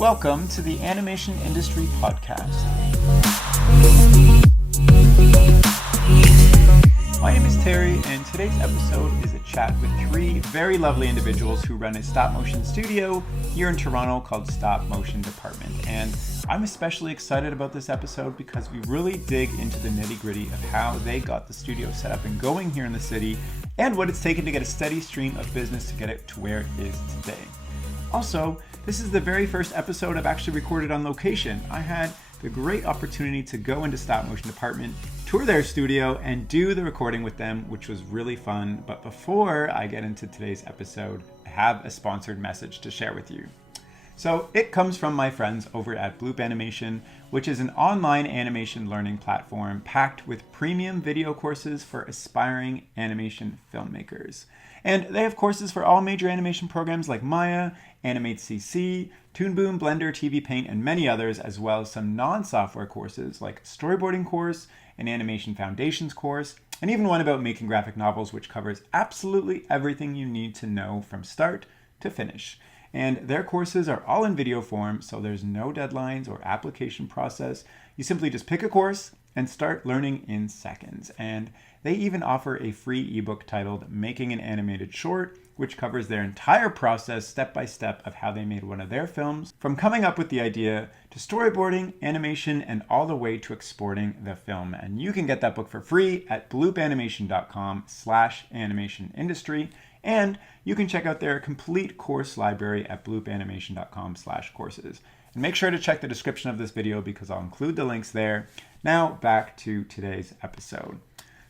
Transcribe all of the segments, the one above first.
Welcome to the Animation Industry Podcast. My name is Terry, and today's episode is a chat with three very lovely individuals who run a stop motion studio here in Toronto called Stop Motion Department. And I'm especially excited about this episode because we really dig into the nitty-gritty of how they got the studio set up and going here in the city and what it's taken to get a steady stream of business to get it to where it is today. Also, this is the very first episode I've actually recorded on location. I had the great opportunity to go into Stop Motion Department, tour their studio, and do the recording with them, which was really fun. But before I get into today's episode, I have a sponsored message to share with you. So it comes from my friends over at Bloop Animation, which is an online animation learning platform packed with premium video courses for aspiring animation filmmakers. And they have courses for all major animation programs like Maya, Animate CC, Toon Boom, Blender, TVPaint, and many others, as well as some non-software courses like storyboarding course, an animation foundations course, and even one about making graphic novels, which covers absolutely everything you need to know from start to finish. And their courses are all in video form, so there's no deadlines or application process. You simply just pick a course and start learning in seconds. And they even offer a free ebook titled Making an Animated Short, which covers their entire process step by step of how they made one of their films, from coming up with the idea to storyboarding, animation, and all the way to exporting the film. And you can get that book for free at bloopanimation.com/animationindustry. And you can check out their complete course library at bloopanimation.com/courses. And make sure to check the description of this video because I'll include the links there. Now back to today's episode.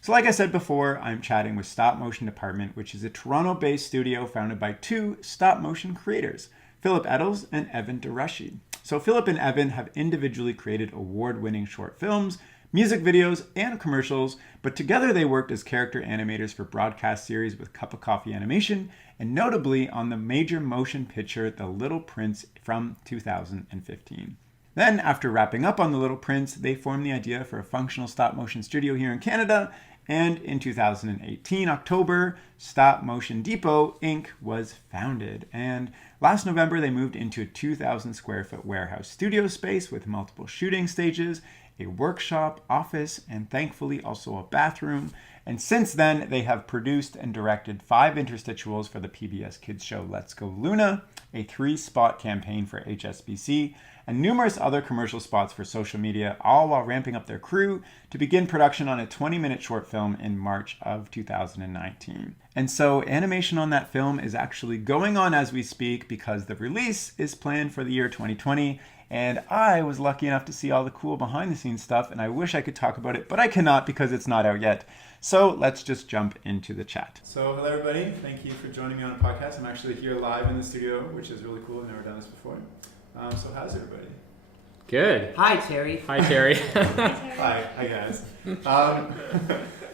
So like I said before, I'm chatting with Stop Motion Department, which is a Toronto-based studio founded by two stop motion creators, Philip Eddolls and Evan DeRushie. So Philip and Evan have individually created award-winning short films, music videos, and commercials, but together they worked as character animators for broadcast series with Cup of Coffee Animation, and notably on the major motion picture The Little Prince from 2015. Then, after wrapping up on The Little Prince, they formed the idea for a functional stop motion studio here in Canada, and in 2018, October, Stop Motion Depot, Inc. was founded. And last November, they moved into a 2,000 square foot warehouse studio space with multiple shooting stages, a workshop, office, and thankfully also a bathroom. And since then, they have produced and directed 5 interstitials for the PBS Kids show Let's Go Luna, a 3-spot campaign for HSBC, and numerous other commercial spots for social media, all while ramping up their crew to begin production on a 20-minute short film in March of 2019. And so animation on that film is actually going on as we speak because the release is planned for the year 2020. And I was lucky enough to see all the cool behind-the-scenes stuff, and I wish I could talk about it, but I cannot because it's not out yet. So let's just jump into the chat. So hello everybody, thank you for joining me on a podcast. I'm actually here live in the studio, which is really cool. I've never done this before. So how's everybody? Good. Hi, Terry. Hi, Terry. Hi guys.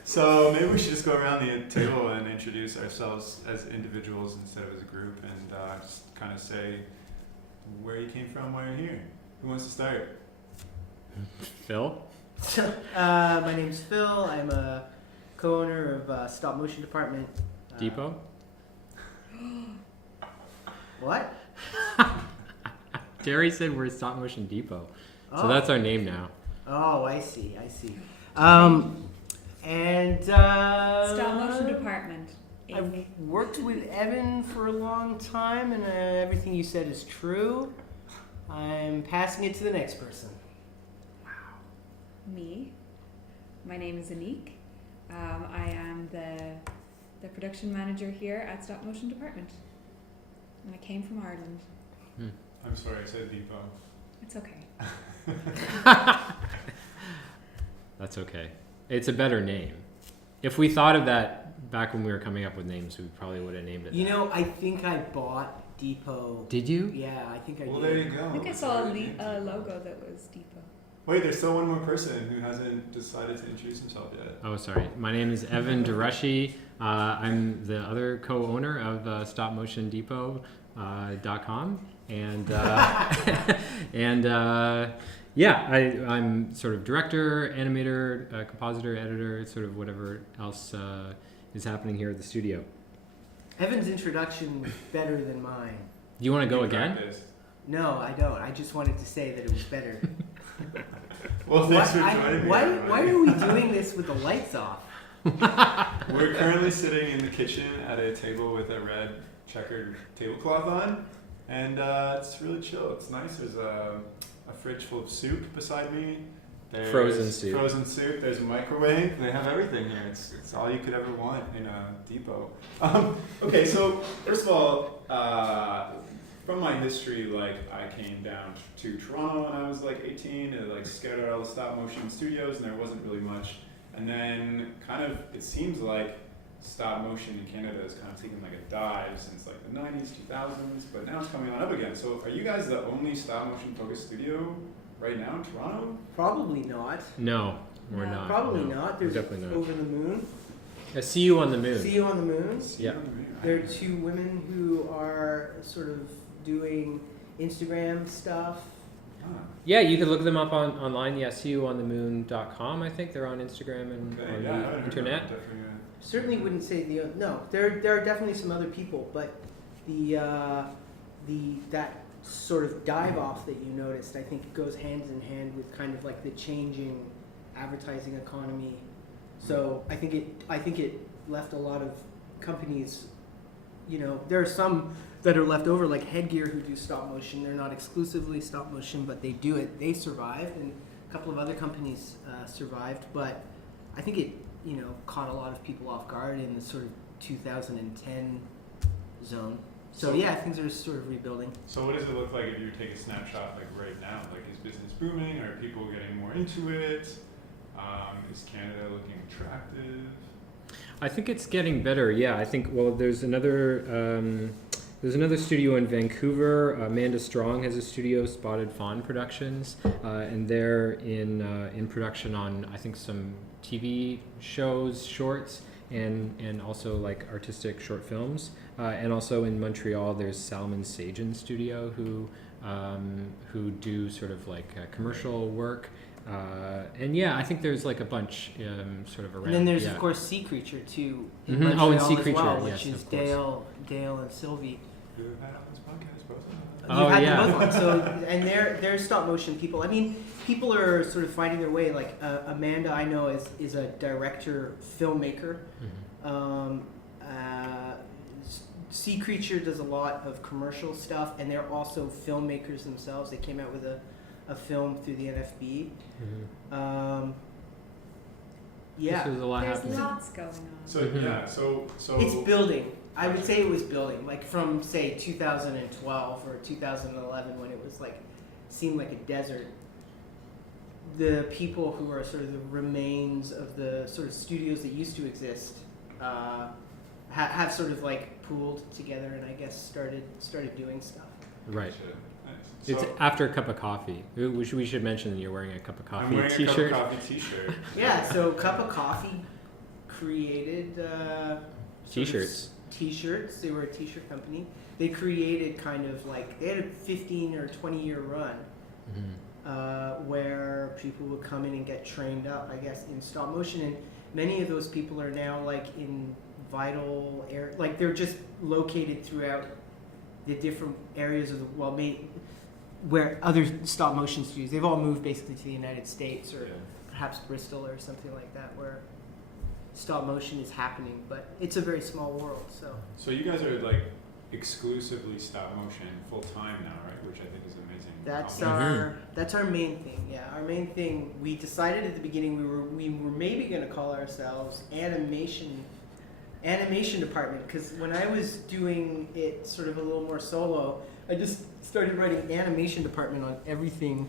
So maybe we should just go around the table and introduce ourselves as individuals instead of as a group, and just kind of say where you came from, why you're here. Who wants to start? Phil? My name's Phil. I'm a co-owner of Stop Motion Department. Depot? What? Terry said we're Stop Motion Depot. So Oh. that's our name now. Oh, I see. Stop Motion Department. I've worked with Evan for a long time, and everything you said is true. I'm passing it to the next person. Me. My name is Annick. I am the production manager here at Stop Motion Department. And I came from Ireland. I'm sorry, I said Depot. It's okay. That's okay. It's a better name. If we thought of that back when we were coming up with names, we probably would have named it You that. know, I think I bought Depot. Did you? Yeah, I think I Well, did. there you go. I think I saw a logo that was Depot. Wait, there's still one more person who hasn't decided to introduce himself yet. Oh, sorry. My name is Evan DeRushie. I'm the other co-owner of StopMotionDepot.com. I'm sort of director, animator, compositor, editor, sort of whatever else is happening here at the studio. Evan's introduction was better than mine. Do you want to go again? Practice. No, I don't. I just wanted to say that it was better. Well, thanks for joining me. Why everybody. are we doing this with the lights off? We're currently sitting in the kitchen at a table with a red checkered tablecloth on, and it's really chill. It's nice. There's a fridge full of soup beside me. There's Frozen soup. Frozen soup. There's a microwave. They have everything here. It's all you could ever want in a depot. Okay, so first of all, from my history, like I came down to Toronto when I was like 18 and like scared out all the stop motion studios, and there wasn't really much. And then kind of it seems like stop motion in Canada is kind of taken like a dive since like the 90s, 2000s, but now it's coming on up again. So are you guys the only stop motion focused studio right now in Toronto? Probably not. No, we're No. not. Probably no. not. We're There's definitely not. Over the Moon. See you on the moon. See You on the Moon. Yeah. There are two women who are sort of doing Instagram stuff. Yeah, you could look them up online. Yeah, seeyouonthemoon.com. I think they're on Instagram and Okay, on yeah, I the haven't heard internet. of them, definitely. Certainly wouldn't say no. There are definitely some other people, but that sort of dive off that you noticed, I think, goes hand in hand with kind of like the changing advertising economy. So I think it left a lot of companies. You know, there are some that are left over, like Headgear, who do stop motion. They're not exclusively stop motion, but they do it. They survived, and a couple of other companies survived. But I think it, caught a lot of people off guard in the sort of 2010 zone. So yeah, things are sort of rebuilding. So what does it look like if you take a snapshot like right now? Like, is business booming? Are people getting more into it? Is Canada looking attractive? I think it's getting better. Yeah, I think. Well, there's another studio in Vancouver. Amanda Strong has a studio, Spotted Fawn Productions, and they're in production on, I think, some TV shows, shorts, and also like artistic short films. And also in Montreal, there's Salmon Sajan Studio who do sort of like commercial work. And yeah, I think there's like a bunch sort of around. And then there's yeah. of course Sea Creature too. In Mhm. Montreal And Sea as Creature, well, yes, which is of course. Dale and Sylvie. Who have had on this podcast, both of them? Oh, You've had yeah. them both on. So, and they're stop motion people. I mean, people are sort of finding their way. Like Amanda, I know is a director, filmmaker. Mhm. Sea Creature does a lot of commercial stuff, and they're also filmmakers themselves. They came out with a film through the NFB. Mhm. Yeah, So there's a lot There's happening. lots going on. So Mhm. yeah, so it's building. I would say it was building, like from say 2012 or 2011, when it was like seemed like a desert. The people who are sort of the remains of the sort of studios that used to exist have sort of like pooled together, and I guess started doing stuff. Right. Nice. It's So, after a cup of coffee. We should mention that you're wearing a cup of I'm coffee wearing t-shirt. a cup of coffee t-shirt. Yeah, so Cup of Coffee created sort of T-shirts. T-shirts. They were a t-shirt company. They created kind of like, they had a 15 or 20 year run Mhm. where people would come in and get trained up, I guess, in stop motion. And many of those people are now like in vital air, like they're just located throughout the different areas of the world, where other stop motion studios, they've all moved basically to the United States or Yeah. perhaps Bristol or something like that, where stop motion is happening. But it's a very small world, so. So you guys are like exclusively stop motion full time now, right? Which I think is amazing. That's accomplishment. that's our main thing. Yeah, our main thing. We decided at the beginning we were maybe going to call ourselves animation department, because when I was doing it sort of a little more solo, I just started writing animation department on everything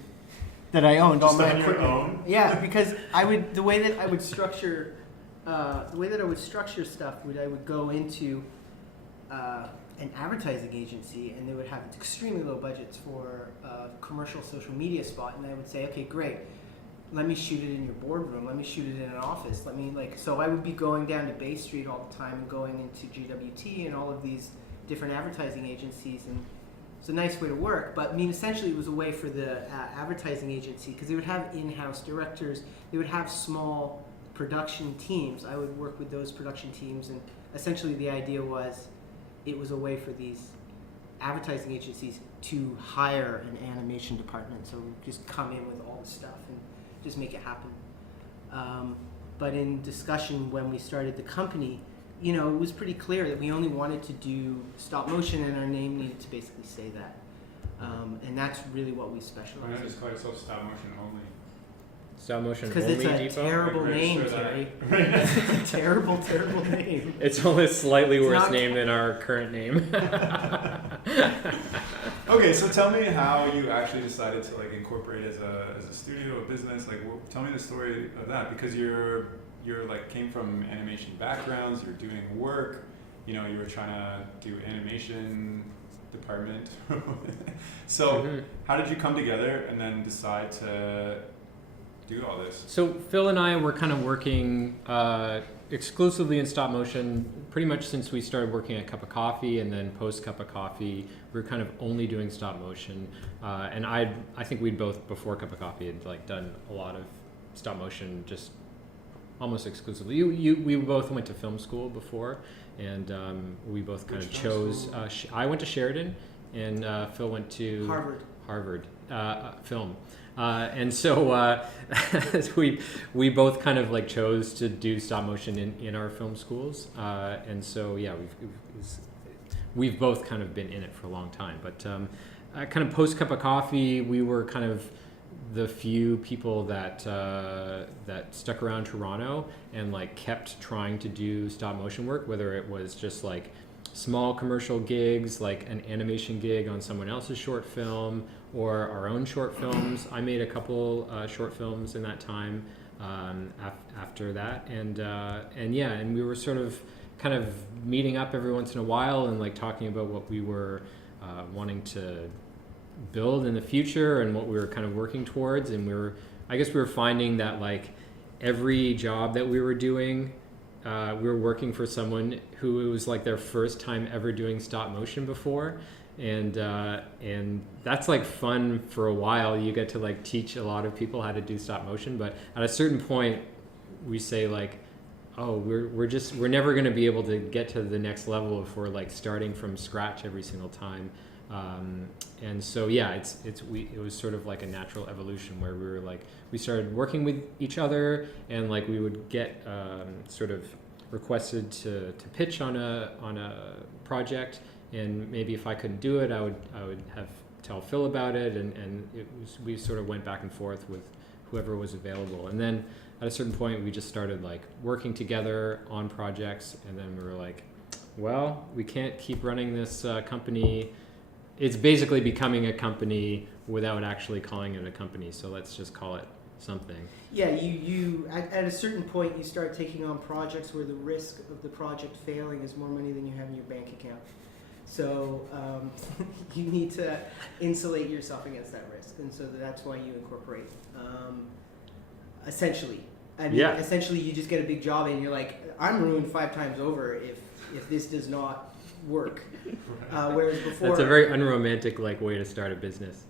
that I owned. Just all my on your equipment. own? Yeah, because the way that I would structure stuff I would go into an advertising agency, and they would have extremely low budgets for a commercial social media spot, and I would say, okay, great, let me shoot it in your boardroom, let me shoot it in an office, so I would be going down to Bay Street all the time and going into GWT and all of these different advertising agencies, and it's a nice way to work. But I mean, essentially it was a way for the advertising agency, because they would have in-house directors, they would have small production teams. I would work with those production teams, and essentially the idea was it was a way for these advertising agencies to hire an animation department. So just come in with all the stuff and just make it happen. But in discussion when we started the company, you know, it was pretty clear that we only wanted to do stop motion, and our name needed to basically say that. And that's really what we Why specialize not in. just call yourself stop motion only? Stop motion Because only it's a Depot? terrible Like, name, register Terry. that. It's a terrible, terrible name. It's only a slightly It's worse not- name than our current name. Okay, so tell me how you actually decided to like incorporate as a studio, a business. Like, tell me the story of that, because you're like came from animation backgrounds. You're doing work. You know, you were trying to do animation department. So, Mhm. how did you come together and then decide to do all this? So Phil and I were kind of working exclusively in stop motion pretty much since we started working at Cup of Coffee, and then post Cup of Coffee we were kind of only doing stop motion. And I think we'd both before Cup of Coffee had like done a lot of stop motion just almost exclusively. We both went to film school before, and we both kind Which of film chose. school? I went to Sheridan, and Phil went to Harvard. film. And so we both kind of like chose to do stop motion in our film schools. And so yeah, we've both kind of been in it for a long time. But kind of post Cup of Coffee, we were kind of the few people that stuck around Toronto and like kept trying to do stop motion work, whether it was just like small commercial gigs, like an animation gig on someone else's short film, or our own short films. I made a couple short films in that time after that, and yeah, and we were sort of kind of meeting up every once in a while and like talking about what we were wanting to build in the future and what we were kind of working towards. And I guess we were finding that like every job that we were doing, we were working for someone who it was like their first time ever doing stop motion before, and that's like fun for a while. You get to like teach a lot of people how to do stop motion, but at a certain point, we say like, oh, we're never going to be able to get to the next level if we're like starting from scratch every single time. And so yeah, it was sort of like a natural evolution where we started working with each other, and like we would get sort of requested to pitch on a project, and maybe if I couldn't do it, I would tell Phil about it, and we sort of went back and forth with whoever was available. And then at a certain point, we just started like working together on projects, and then we were like, well, we can't keep running this company. It's basically becoming a company without actually calling it a company, so let's just call it something. Yeah, you at a certain point you start taking on projects where the risk of the project failing is more money than you have in your bank account. So you need to insulate yourself against that risk, and so that's why you incorporate. Essentially, I mean, essentially you just get a big job and you're like, I'm ruined 5 times over if this does not work. Whereas before, That's a very unromantic like way to start a business.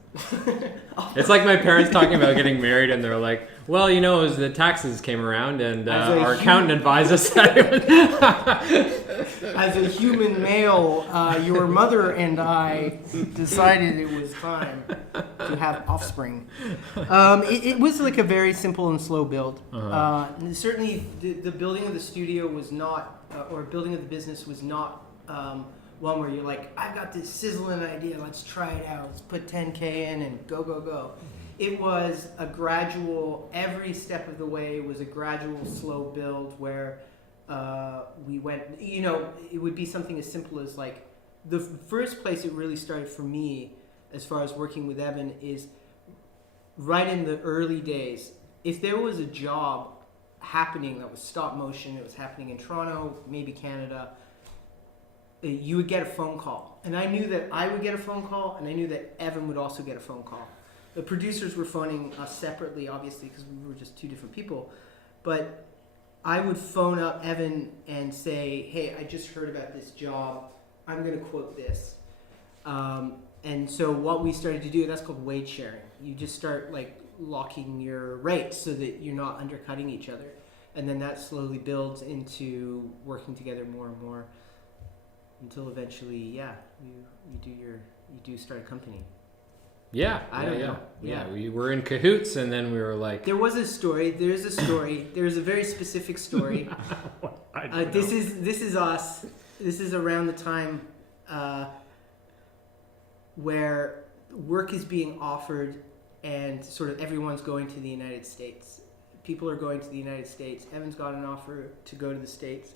It's like my parents talking about getting married, and they're like, well, you know, as the taxes came around, and our accountant advised us that it was as a human male, your mother and I decided it was time to have offspring. It was like a very simple and slow build. Certainly, the building of the studio was not, or building of the business was not one where you're like, I've got this sizzling idea, let's try it out, let's put 10K in and go, go, go. It was a gradual, every step of the way was a gradual, slow build where we went, you know, it would be something as simple as like, the first place it really started for me as far as working with Evan is right in the early days. If there was a job happening that was stop motion, it was happening in Toronto, maybe Canada, you would get a phone call. And I knew that I would get a phone call, and I knew that Evan would also get a phone call. The producers were phoning us separately, obviously, because we were just 2 different people. But I would phone up Evan and say, hey, I just heard about this job. I'm going to quote this. And so what we started to do, that's called wage sharing. You just start like locking your rates so that you're not undercutting each other. And then that slowly builds into working together more and more. until eventually, you do start a company. Yeah, I don't know. Yeah, we were in cahoots, and then we were like, There's a story. There's a very specific story. This is us. This is around the time where work is being offered, and sort of everyone's going to the United States. People are going to the United States. Evan's got an offer to go to the States.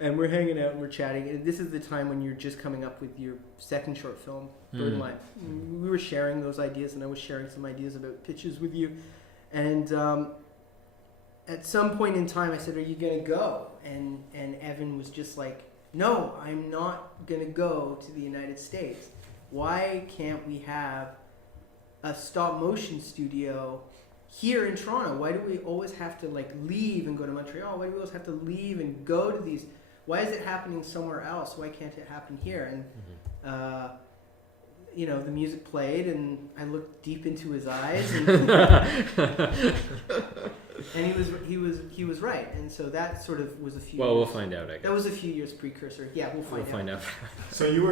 And we're hanging out and we're chatting. And this is the time when you're just coming up with your second short film, Bird and Life. We were sharing those ideas, and I was sharing some ideas about pitches with you. And at some point in time, I said, "Are you going to go?" And Evan was just like, "No, I'm not going to go to the United States. Why can't we have a stop motion studio here in Toronto? Why do we always have to like leave and go to Montreal? Why do we always have to leave and go to these? Why is it happening somewhere else? Why can't it happen here?" And the music played, and I looked deep into his eyes, and, and he was right. And so that sort of was a few. Well, years, we'll find out. I guess. That was a few years precursor. Yeah, we'll find out. So you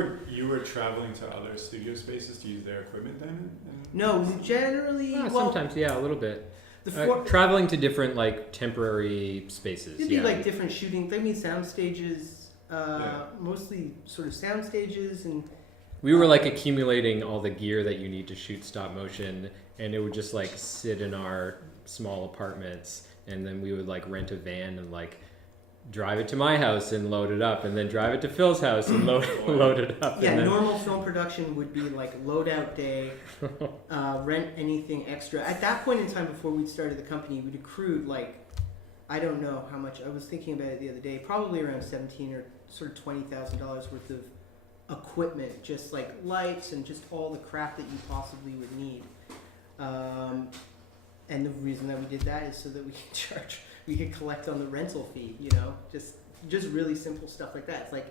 were traveling to other studio spaces to use their equipment then? No, generally. Sometimes, a little bit. Traveling to different like temporary spaces. It'd be like different shooting. They mean sound stages, mostly sort of sound stages, and we were like accumulating all the gear that you need to shoot stop motion, and it would just like sit in our small apartments, and then we would like rent a van and like drive it to my house and load it up, and then drive it to Phil's house and load it up. Yeah, and then... normal film production would be like load out day, rent anything extra. At that point in time, before we'd started the company, we'd accrued like, I don't know how much. I was thinking about it the other day. Probably around $17,000 or sort of $20,000 worth of equipment, just like lights and just all the crap that you possibly would need. And the reason that we did that is so that we could collect on the rental fee, just really simple stuff like that. It's like,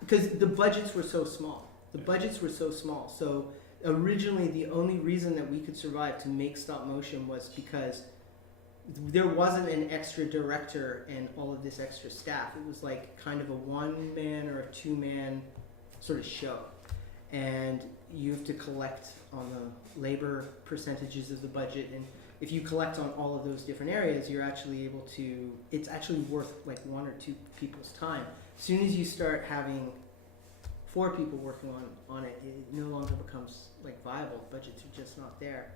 because the budgets were so small. So originally the only reason that we could survive to make stop motion was because there wasn't an extra director and all of this extra staff. It was like kind of a one-man or a two-man sort of show. And you have to collect on the labor percentages of the budget, and if you collect on all of those different areas, you're actually able to, it's actually worth like one or two people's time. As soon as you start having 4 people working on it, it no longer becomes like viable. Budgets are just not there.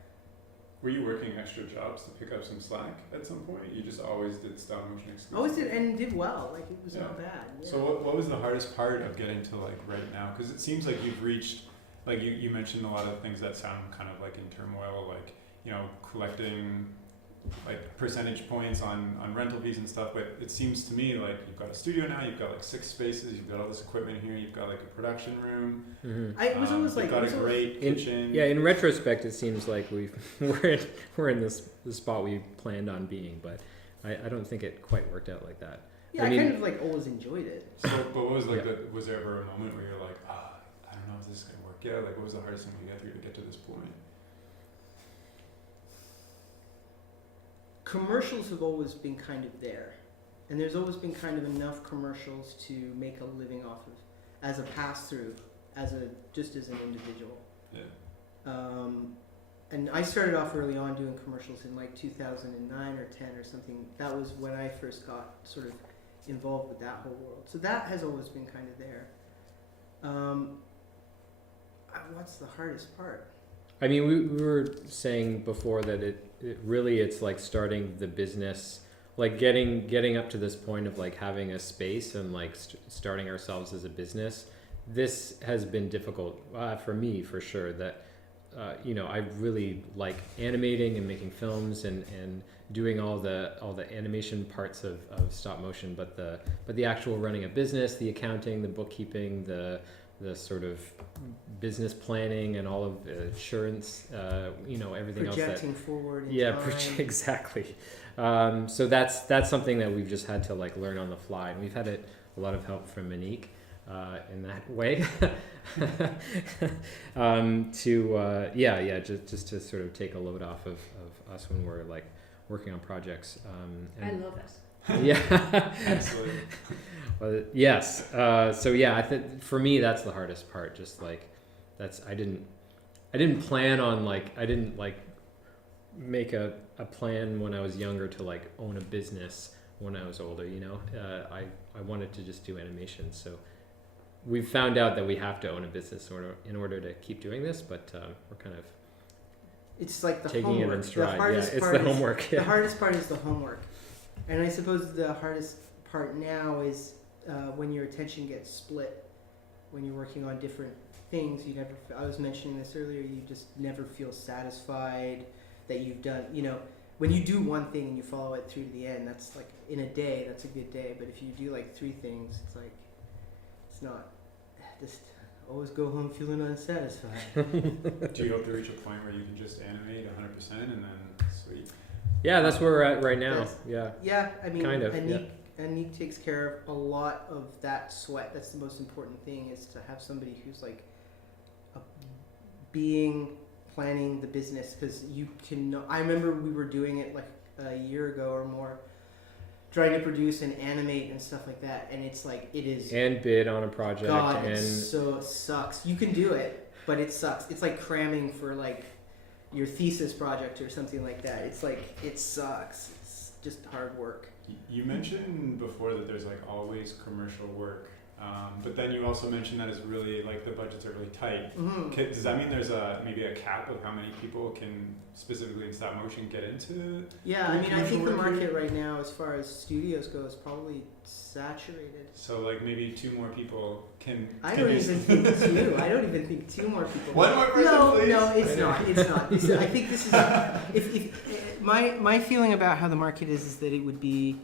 Were you working extra jobs to pick up some slack at some point? You just always did stop motion exclusively? Always did, and did well. Like, it was not bad. Yeah. So what was the hardest part of getting to like right now? Because it seems like you've reached, like you mentioned a lot of things that sound kind of like in turmoil, like, collecting like percentage points on rental fees and stuff, but it seems to me like you've got a studio now, you've got like 6 spaces, you've got all this equipment here, you've got like a production room. I was always like, you've got a great kitchen. In retrospect, it seems like we're in this the spot we planned on being, but I don't think it quite worked out like that. Yeah, I kind of like always enjoyed it. So, but what was like was there ever a moment where you're like, I don't know if this is gonna work out? Like, what was the hardest thing to get through to get to this point? Commercials have always been kind of there, and there's always been kind of enough commercials to make a living off of, as a pass-through, just as an individual. Yeah. And I started off early on doing commercials in like 2009 or 10 or something. That was when I first got sort of involved with that whole world. So that has always been kind of there. What's the hardest part? I mean, we were saying before that it's like starting the business, like getting up to this point of like having a space and like starting ourselves as a business. This has been difficult for me, for sure. That I really like animating and making films and doing all the animation parts of stop motion, but the actual running a business, the accounting, the bookkeeping, the sort of business planning and all of the insurance, everything else. Projecting forward in time. Exactly. So that's something that we've just had to like learn on the fly, and we've had a lot of help from Annick in that way. Just to sort of take a load off of us when we're like working on projects. I love it. Yeah. Absolutely. Well, yes. So yeah, I think for me that's the hardest part. Just like I didn't plan on I didn't make a plan when I was younger to own a business when I was older. I wanted to just do animation. So we've found out that we have to own a business in order to keep doing this. But we're kind of It's like the taking homework. it in stride. The hardest it's part the is, homework. Yeah. The hardest part is the homework, and I suppose the hardest part now is when your attention gets split. When you're working on different things, I was mentioning this earlier. You just never feel satisfied that you've done. When you do one thing and you follow it through to the end, that's in a day. That's a good day. But if you do 3 things, it's not. Just always go home feeling unsatisfied. Do you hope to reach a point where you can just animate 100% and then sweet? Yeah, that's where we're at right now. That's- Yeah. Yeah, I mean, Kind of, Annick takes care of a lot of that sweat. That's the most important thing, is to have somebody who's planning the business, because you can. I remember we were doing it a year ago or more, trying to produce and animate and stuff like that, and it is. And bid on a project. God, and it sucks. You can do it, but it sucks. It's like cramming for your thesis project or something like that. It sucks. It's just hard work. You mentioned before that there's always commercial work, but then you also mentioned that it's really the budgets are really tight. Mm-hmm. Does that mean there's maybe a cap of how many people can specifically in stop motion get into? Yeah, I mean, I think the commercial work market here? right now, as far as studios go, is probably saturated. So maybe 2 more people can. I don't even think 2. I don't even think 2 more people. One more person, please. No, it's not. It's not. I think this is. If my feeling about how the market is that it would be.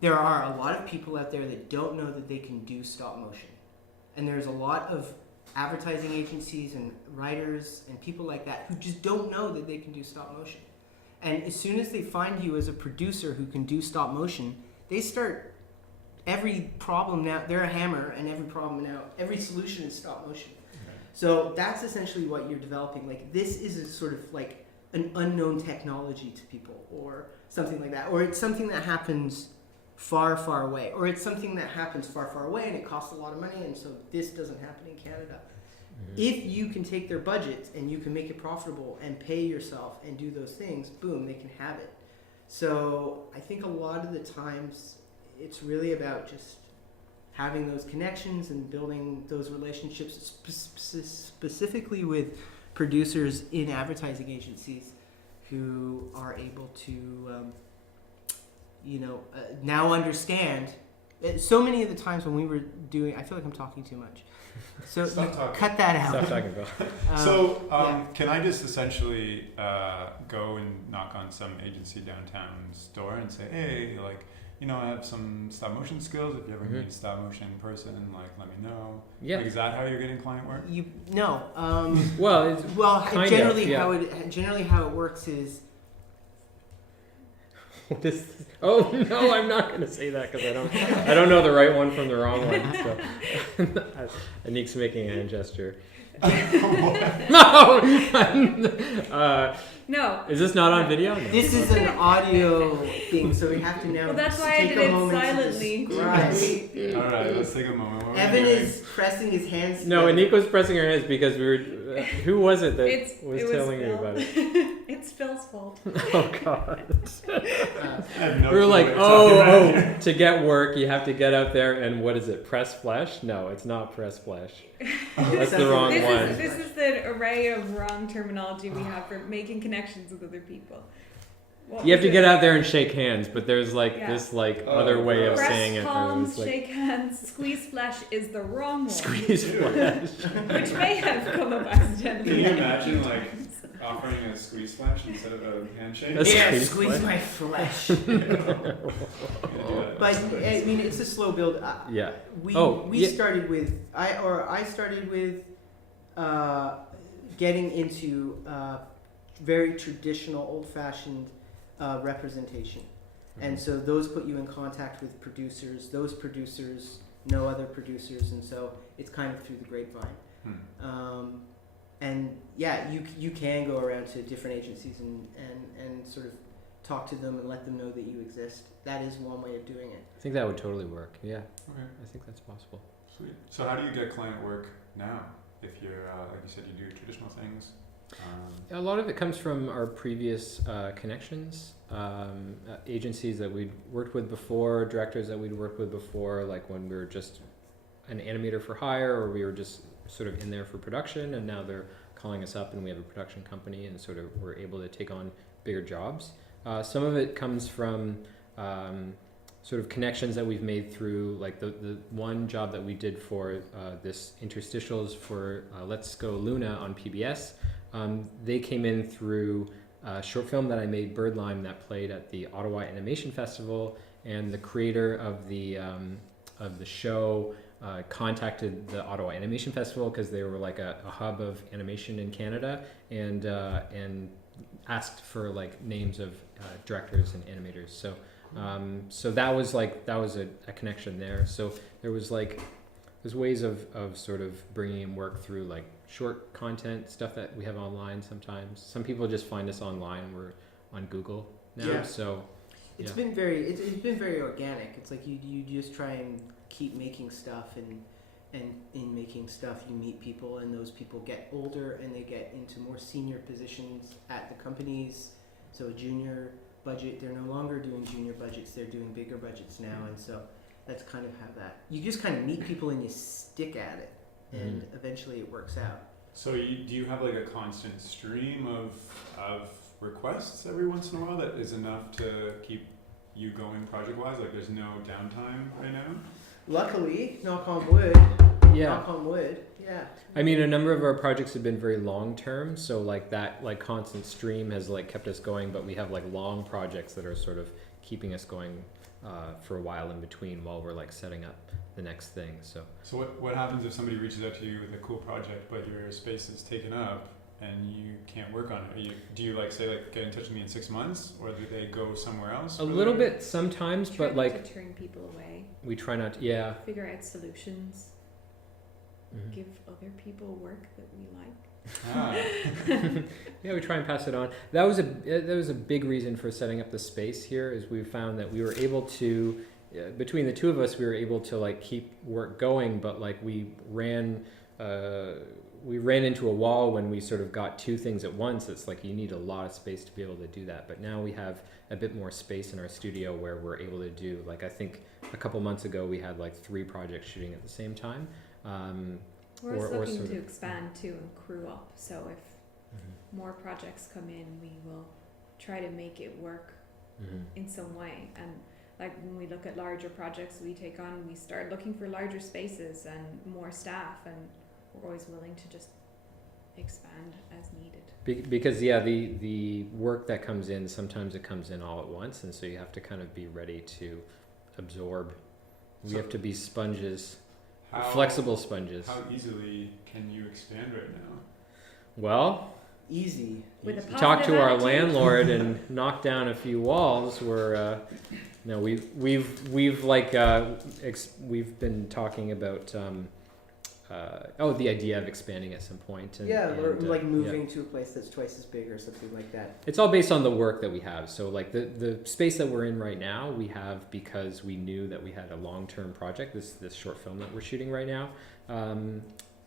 There are a lot of people out there that don't know that they can do stop motion, and there's a lot of advertising agencies and writers and people like that who just don't know that they can do stop motion. And as soon as they find you as a producer who can do stop motion, they start every problem now. They're a hammer, and every solution is stop motion. Okay. So that's essentially what you're developing. This is a sort of an unknown technology to people, or something like that, or it's something that happens far, far away, or it's something that happens far, far away and it costs a lot of money, and so this doesn't happen in Canada. Mm-hmm. If you can take their budget and you can make it profitable and pay yourself and do those things, boom, they can have it. So I think a lot of the times it's really about just having those connections and building those relationships, specifically with producers in advertising agencies who are able to, now understand. So many of the times when we were doing, I feel like I'm talking too much. So cut that out. Stop talking about. Yeah. Can I just essentially go and knock on some agency downtown's door and say, hey, I have some stop motion skills. If you ever need a stop motion person, let me know. Yeah. Is that how you're getting client work? Well, Generally how it works is. Oh no, I'm not going to say that because I don't know the right one from the wrong one. So Annick's making a hand gesture. No. No. Is this not on video? No. This is an audio thing, so we have to now. Well, that's why I take did a it moment silently. To describe. All right, let's take a moment. What are we Evan doing? is pressing his hands. No, together. Annick was pressing her hands because we were. Who was it that It was was telling you Phil. about it? It's Phil's fault. Oh God. I have no We were clue like, what you're talking about. to get work, you have to get out there and what is it? Press flesh? No, it's not press flesh. That's the wrong one. This is the array of wrong terminology we have for making connections with other people. You have to get out there and shake hands, but there's this other way of Press saying it. palms, shake hands, squeeze flesh is the wrong one. Squeeze flesh. Which may have come up Can accidentally. you imagine offering a squeeze flash instead of a handshake? That's- Yeah, Squeeze squeeze flesh. my flesh. But But I mean, it's a slow build. Yeah. We started with I started with getting into very traditional, old-fashioned representation, and so those put you in contact with producers. Those producers know other producers, and so it's kind of through the grapevine. And yeah, you can go around to different agencies and sort of talk to them and let them know that you exist. That is one way of doing it. I think that would totally work. Yeah, Okay. I think that's possible. Sweet. So how do you get client work now? If you're, like you said, you do traditional things. A lot of it comes from our previous connections, agencies that we'd worked with before, directors that we'd worked with before, like when we were just an animator for hire, or we were just sort of in there for production, and now they're calling us up and we have a production company, and sort of we're able to take on bigger jobs. Some of it comes from sort of connections that we've made through, like the one job that we did for this interstitials for Let's Go Luna on PBS. They came in through a short film that I made, Birdlime, that played at the Ottawa Animation Festival, and the creator of the show contacted the Ottawa Animation Festival because they were like a hub of animation in Canada, and asked for like names of directors and animators. So that was a connection there. So there's ways of sort of bringing in work through like short content stuff that we have online sometimes. Some people just find us online. We're on Google now. Yeah. So It's been very organic. It's like you just try and keep making stuff, and in making stuff you meet people, and those people get older and they get into more senior positions at the companies. So a junior budget, they're no longer doing junior budgets, they're doing bigger budgets now, and so that's kind of how that, you just kind of meet people and you stick at it, and eventually it works out. So do you have like a constant stream of requests every once in a while that is enough to keep you going project-wise? Like there's no downtime right now? Luckily, knock on wood. yeah. Knock on wood. Yeah. I mean, a number of our projects have been very long term, so like that, like constant stream has like kept us going. But we have like long projects that are sort of keeping us going for a while in between while we're like setting up the next thing. So what happens if somebody reaches out to you with a cool project, but your space is taken up and you can't work on it? Do you like say like get in touch with me in 6 months, or do they go somewhere else? A little bit sometimes, Try but like to turn people away. we try not to. Yeah. Figure out solutions. Mhm. Give other people work that we like. Yeah, we try and pass it on. That was a big reason for setting up the space here. Is we found that we were able to, between the two of us, we were able to like keep work going, but like we ran into a wall when we sort of got two things at once. It's like you need a lot of space to be able to do that. But now we have a bit more space in our studio where we're able to do, like I think a couple months ago we had like 3 projects shooting at the same time. We're also looking sort to of- expand too and crew up. So if more projects come in, we will try to make it work in some way. And like when we look at larger projects we take on, we start looking for larger spaces and more staff, and we're always willing to just expand as needed. Because the work that comes in, sometimes it comes in all at once, and so you have to kind of be ready to absorb. We have to be sponges, flexible sponges. How easily can you expand right now? Well, Easy. With a Easy. positive talk to our attitude. landlord and knock down a few walls. We're no, we've been talking about the idea of expanding at some point. And, Or like yeah. moving to a place that's twice as big or something like that. It's all based on the work that we have. So like the space that we're in right now, we have because we knew that we had a long-term project, this short film that we're shooting right now.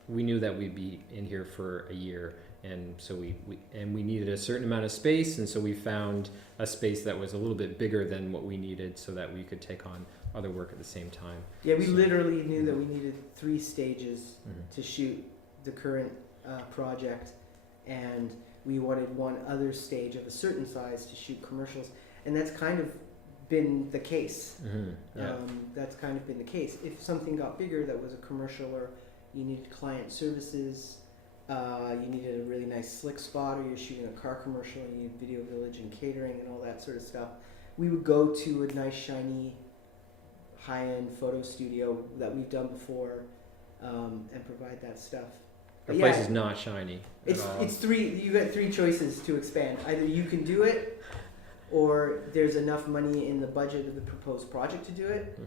We knew that we'd be in here for a year, and so we needed a certain amount of space, and so we found a space that was a little bit bigger than what we needed so that we could take on other work at the same time. Yeah, we So- literally knew that we needed 3 stages Mhm. to shoot the current project, and we wanted one other stage of a certain size to shoot commercials, and that's kind of been the case. Yeah. That's kind of been the case. If something got bigger that was a commercial, or you needed client services, you needed a really nice slick spot, or you're shooting a car commercial and you need video village and catering and all that sort of stuff, we would go to a nice shiny high-end photo studio that we've done before, and provide that stuff. Our But place yeah, is not shiny. it's at all. it's 3. You got 3 choices to expand. Either you can do it, or there's enough money in the budget of the proposed project to do it,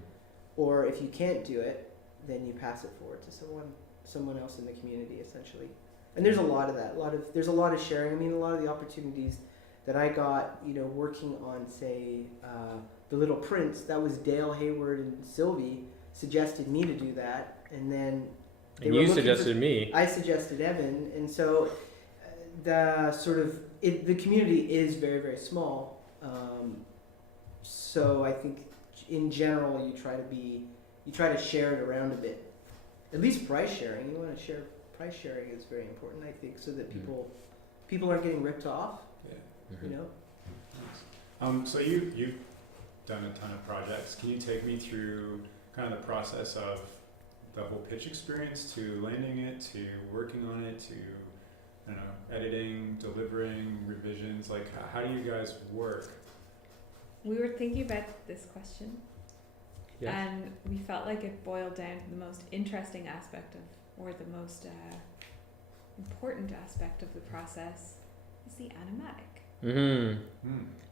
or if you can't do it, then you pass it forward to someone else in the community, essentially. And there's a lot of that. There's a lot of sharing. I mean, a lot of the opportunities that I got, working on, say, The Little Prince. That was Dale, Hayward, and Sylvie suggested me to do that, and then And you suggested me. I suggested Evan, and so the community is very, very small. So I think in general you try to share it around a bit. At least price sharing. You want to share price sharing is very important, I think, so that people aren't getting ripped off. Yeah. So you've done a ton of projects. Can you take me through kind of the process of the whole pitch experience to landing it, to working on it, to editing, delivering, revisions? Like, how do you guys work? We were thinking about this question, Yeah. and we felt like it boiled down to the most interesting aspect or the most important aspect of the process is the animatic.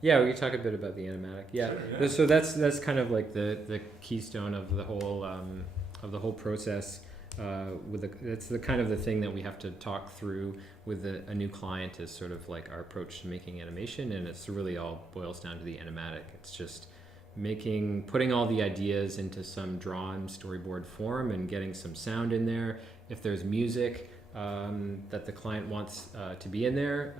Yeah, we can talk a bit about the animatic. Yeah, Sure, yeah. So that's kind of like the keystone of the whole process. That's the kind of the thing that we have to talk through with a new client, is sort of like our approach to making animation, and it's really all boils down to the animatic. It's just putting all the ideas into some drawn storyboard form and getting some sound in there. If there's music that the client wants to be in there,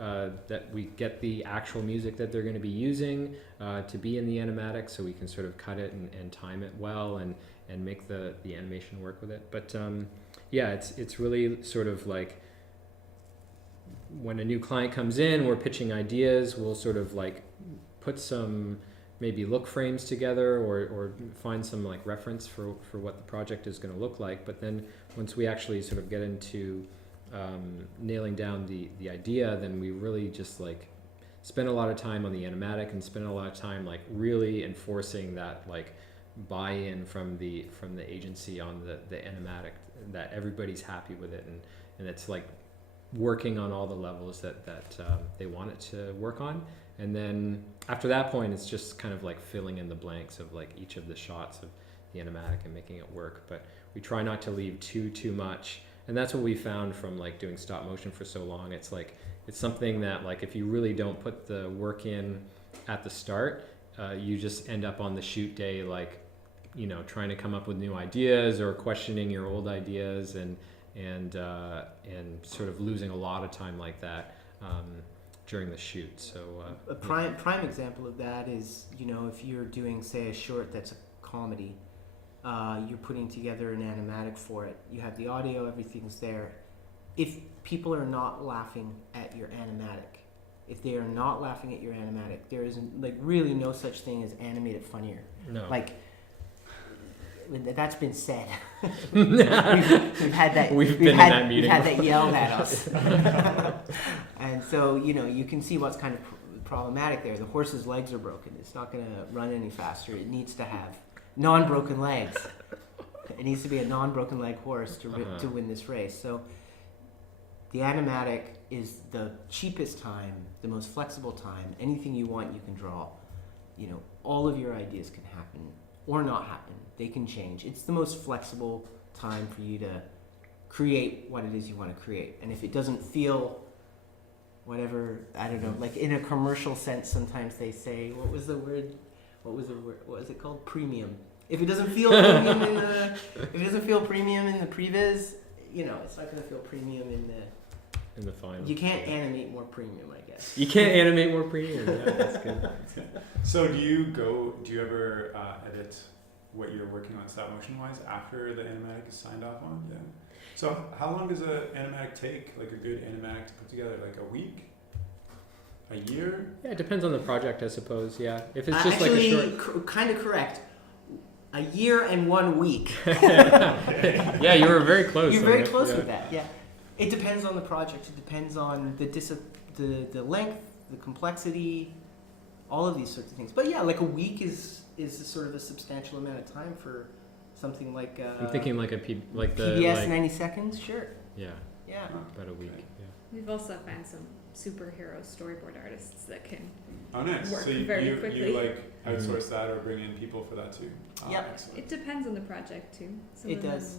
that we get the actual music that they're going to be using to be in the animatic, so we can sort of cut it and time it well and make the animation work with it. But it's really sort of like when a new client comes in, we're pitching ideas, we'll sort of like put some maybe look frames together or find some like reference for what the project is going to look like. But then once we actually sort of get into nailing down the idea, then we really just like spend a lot of time on the animatic and spend a lot of time like really enforcing that like buy-in from the agency on the animatic, that everybody's happy with it, and it's like working on all the levels that they want it to work on. And then after that point, it's just kind of like filling in the blanks of like each of the shots of the animatic and making it work. But we try not to leave too much. And that's what we found from like doing stop motion for so long. It's like, it's something that like, if you really don't put the work in at the start, you just end up on the shoot day, like, trying to come up with new ideas or questioning your old ideas and sort of losing a lot of time like that during the shoot. So a prime example of that is, if you're doing, say, a short that's a comedy, you're putting together an animatic for it. You have the audio, everything's there. If people are not laughing at your animatic, there is like really no such thing as animate it funnier. no. Like, that's been said. we've had that. We've been in that meeting. We've had that yelled at us. And so you can see what's kind of problematic there. The horse's legs are broken. It's not going to run any faster. It needs to have non-broken legs. It needs to be a non-broken leg horse to win this race. So the animatic is the cheapest time, the most flexible time. Anything you want, you can draw. All of your ideas can happen or not happen. They can change. It's the most flexible time for you to create what it is you want to create. And if it doesn't feel whatever, I don't know, like in a commercial sense, sometimes they say, what was it called? Premium. If it doesn't feel premium in the previs, it's not going to feel premium in the final. You can't animate more premium, I guess. You can't animate more premium. Yeah, that's good. So do you ever edit what you're working on stop motion wise after the animatic is signed off on? Yeah. So how long does an animatic take, like a good animatic to put together? Like a week? A year? Yeah, it depends on the project, I suppose. Yeah, if it's just actually, like a short. Kind of correct. A year and 1 week. Yeah, you were very close. You're very close with that. Yeah. It depends on the project. It depends on the length, the complexity, all of these sorts of things. But yeah, like a week is sort of a substantial amount of time for something like. I'm thinking like PBS 90 seconds. Sure. Yeah. Yeah. About a week. Yeah. We've also found some superhero storyboard artists that can Nice. work So you quickly. like outsource that or bring in people for that too? Yep. Excellent. It depends on the project too. It does.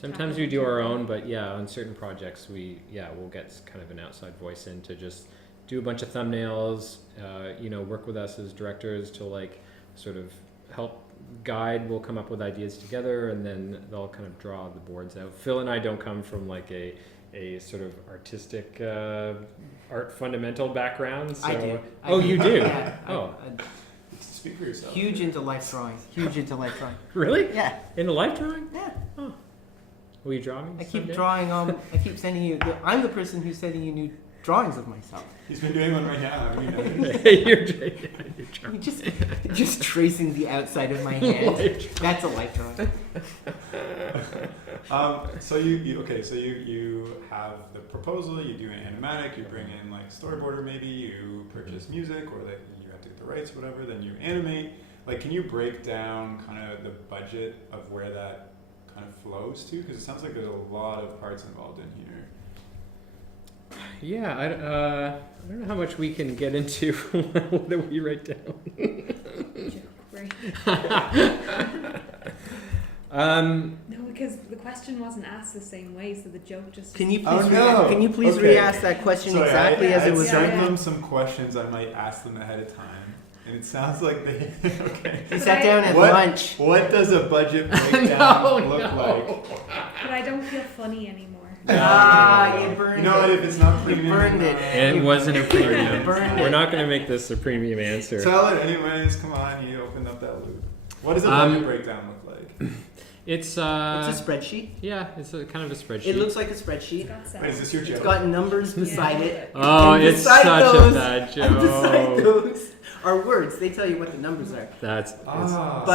Sometimes we do our own, but yeah, on certain projects we'll get kind of an outside voice in to just do a bunch of thumbnails, work with us as directors to like sort of help guide. We'll come up with ideas together, and then they'll kind of draw the boards out. Phil and I don't come from like a sort of artistic art fundamental background. So. I do. You do? Yeah. Speak for yourself. Huge into life drawing. Huge into life drawing. Really? Yeah. In the life drawing? Yeah. Oh. Will you draw me? I keep someday? drawing. I keep sending you. I'm the person who's sending you new drawings of myself. He's been doing one right now. Have you noticed? You're drawing. Just tracing the outside of my hand. That's a life drawing. So you have the proposal. You do an animatic. You bring in like storyboarder. Maybe you purchase music, or that you have to get the rights, whatever. Then you animate. Like, can you break down kind of the budget of where that kind of flows to? Because it sounds like there's a lot of parts involved in here. Yeah, I don't know how much we can get into. What do we write down? Joke, right? No, because the question wasn't asked the same way, so the joke just. Can you please? Oh, no. Can you please Okay. re-ask that question Sorry, exactly as it was sent written? them some questions I might ask them ahead of time, and it sounds like they. Okay. We sat down at What? lunch. What does a budget breakdown look like? But I don't feel funny anymore. You burned You know what? it. If it's not You premium, burned it. It wasn't a premium. Burned We're it. not going to make this a premium answer. Tell it anyways. Come on, you opened up that loop. What does a budget breakdown look like? It's It's a spreadsheet. yeah, it's a kind of a spreadsheet. It looks like a It's spreadsheet. got cells. Wait, is this your It's joke? got numbers beside it. Oh, And it's beside such those- a bad And beside joke. those are words. They tell you what the numbers are. That's But